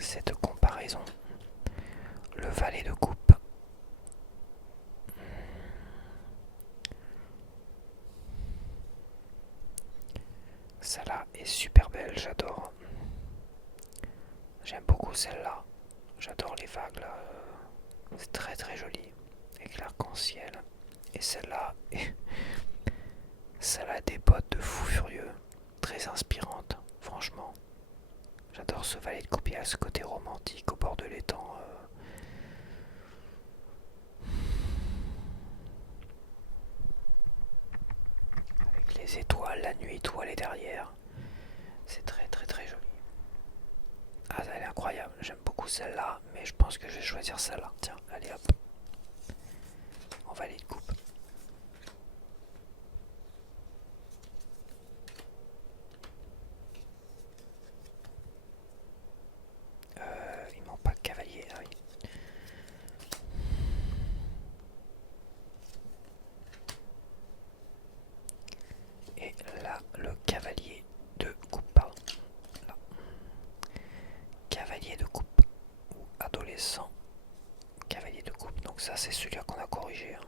cette comparaison. Le valet de coupe. Celle-là est super belle, j'adore. J'aime beaucoup celle-là. J'adore les vagues là. C'est très très joli. Avec l'arc-en-ciel. Et celle-là, celle-là a des bottes de fou furieux. Très inspirante, franchement. J'adore ce valet de coupe, il y a ce côté romantique au bord de l'étang. Avec les étoiles, la nuit étoilée derrière. C'est très très très beaucoup celle-là, mais je pense que je vais choisir celle-là. Tiens, allez hop. Envahie de coupe. Il manque pas de cavalier, ah oui. Et là, le cavalier de coupe, pardon. Là. Cavalier de coupe ou adolescent. Cavalier de coupe, donc ça c'est celui-là qu'on a corrigé. Hein.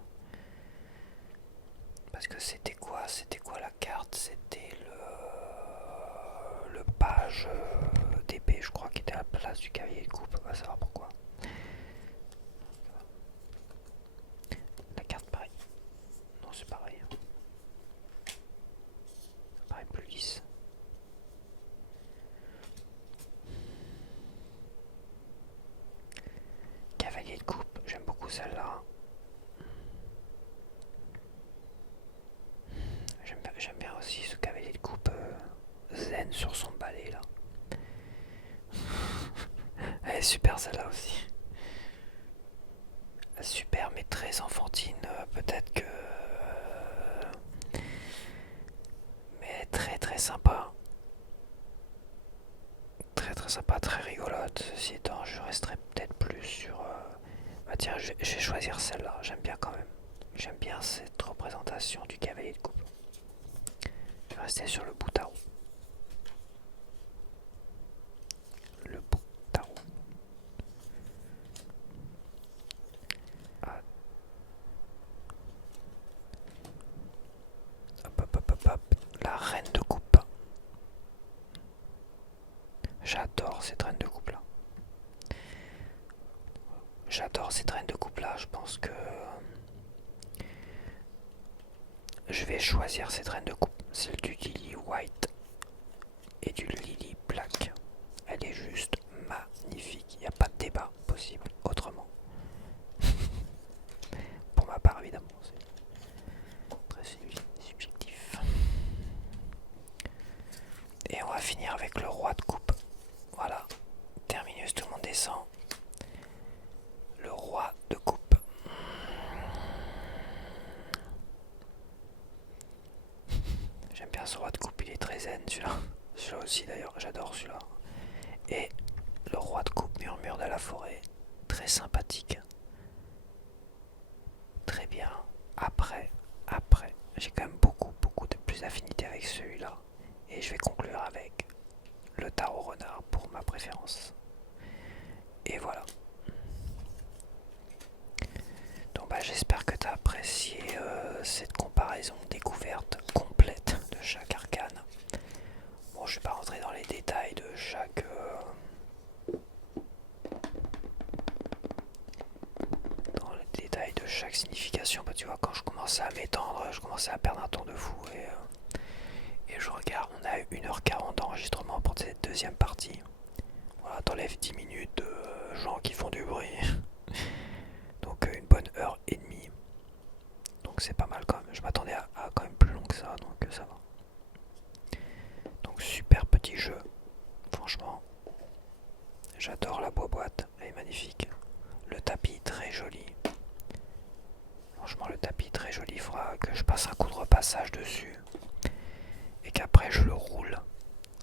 Parce que c'était quoi? C'était quoi la carte? C'était le page d'épée, je crois, qui était à la place du cavalier de coupe. On va savoir pourquoi. La carte pareil. Non, c'est pareil. Ça paraît plus lisse. Cavalier de coupe, j'aime beaucoup celle-là. J'aime bien aussi ce cavalier de coupe zen sur son balai là. Elle est super celle-là aussi. Super mais très enfantine, peut-être que... mais très très sympa. Très très sympa, très rigolote. Ceci étant, je resterai peut-être plus sur... Bah tiens, je vais choisir celle-là, j'aime bien quand même. J'aime bien cette représentation du cavalier de coupe. Je vais rester sur le bout-tarot. Le bout-tarot. Ah. Hop, hop, hop, hop, hop. La reine de coupe. J'adore cette reine de coupe là. J'adore cette reine de coupe là. Je pense que je vais choisir cette reine de coupe. Celle du Lily White et du Lily Black. Elle est juste magnifique. Il n'y a pas de débat possible autrement. Pour ma part évidemment. C'est très subjectif. Et on va finir avec le roi de coupe. Voilà. Terminus, tout le monde descend. Le roi de coupe. J'aime bien ce roi de coupe, il est très zen celui-là. Celui-là aussi d'ailleurs, j'adore celui-là. Et le roi de coupe murmure de la forêt. Très sympathique. Très bien. Après, j'ai quand même beaucoup de plus d'affinité avec celui-là. Et je vais conclure avec le tarot renard pour ma préférence. Et voilà. Donc bah, j'espère que tu as apprécié cette comparaison découverte complète de chaque arcane. Bon, je vais pas rentrer dans les détails de chaque signification. Bah, tu vois, quand je commençais à m'étendre, je commençais à perdre un temps de fou et je regarde, on a 1h40 d'enregistrement pour cette deuxième partie. Voilà, t'enlèves 10 minutes de gens qui font du bruit. Donc une bonne heure et demie. Donc c'est pas mal quand même. Je m'attendais à quand même plus long que ça, donc ça va. Donc super petit jeu. Franchement, j'adore la boîte. Elle est magnifique. Le tapis très joli. Franchement le tapis très joli. Il faudra que je passe un coup de repassage dessus. Et qu'après je le roule.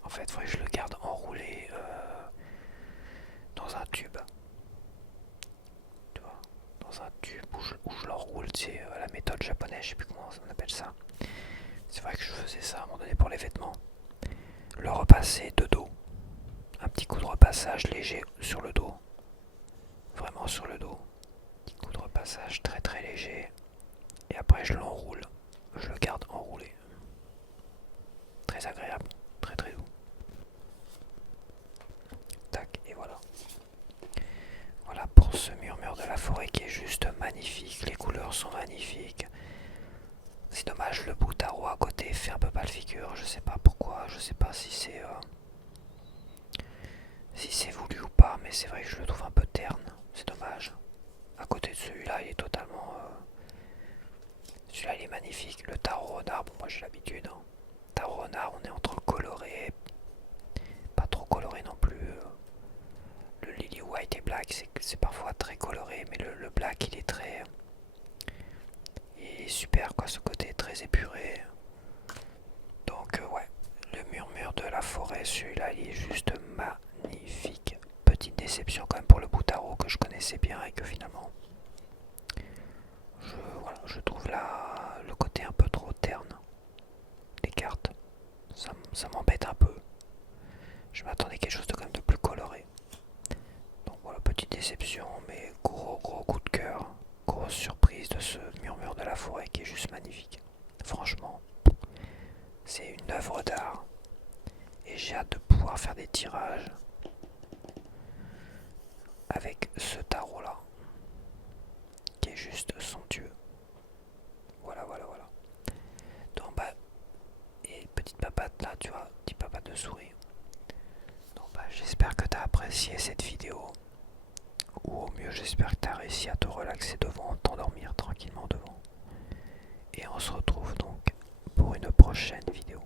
En fait, il faudrait que je le garde enroulé dans un tube. Tu vois, dans un tube où je l'enroule, c'est la méthode japonaise, je sais plus comment on appelle ça. C'est vrai que je faisais ça à un moment donné pour les vêtements. Le repasser de dos. Un petit coup de repassage léger sur le dos. Vraiment sur le dos. Petit coup de repassage très très léger. Et après je l'enroule. Je le garde enroulé. Très agréable. Très très doux. Tac, et voilà. Voilà pour ce murmure de la forêt qui est juste magnifique. Les couleurs sont magnifiques. C'est dommage, le bout tarot à côté fait un peu pas le figure. Je sais pas pourquoi. Je sais pas si c'est voulu ou pas, mais c'est vrai que je le trouve un peu terne. C'est dommage. À côté de celui-là, il est totalement... celui-là, il est magnifique. Le tarot renard, bon, moi j'ai l'habitude. Hein. Tarot renard, on est entre coloré, pas trop coloré non plus. Le Lily White c'est parfois très coloré, mais le black il est très... Il est super quoi, ce côté très épuré. Donc ouais, le murmure de la forêt, celui-là il est juste magnifique. Petite déception quand même pour le Boutaro que je connaissais bien et que finalement voilà, je trouve là le côté un peu trop terne des cartes. Ça m'embête un peu. Je m'attendais à quelque chose de quand même de plus coloré. Donc voilà, petite déception, mais gros coup de cœur. Grosse surprise de ce murmure de la forêt qui est juste magnifique. Franchement, c'est une œuvre d'art. Et j'ai hâte de pouvoir faire des tirages avec ce tarot là. Qui est juste somptueux. Voilà. Donc bah, et petite papate là, tu vois, petite papate de souris. Donc bah, j'espère que tu as apprécié cette vidéo. Ou au mieux, j'espère que tu as réussi à te relaxer devant, t'endormir tranquillement devant. Et on se retrouve donc pour une prochaine vidéo.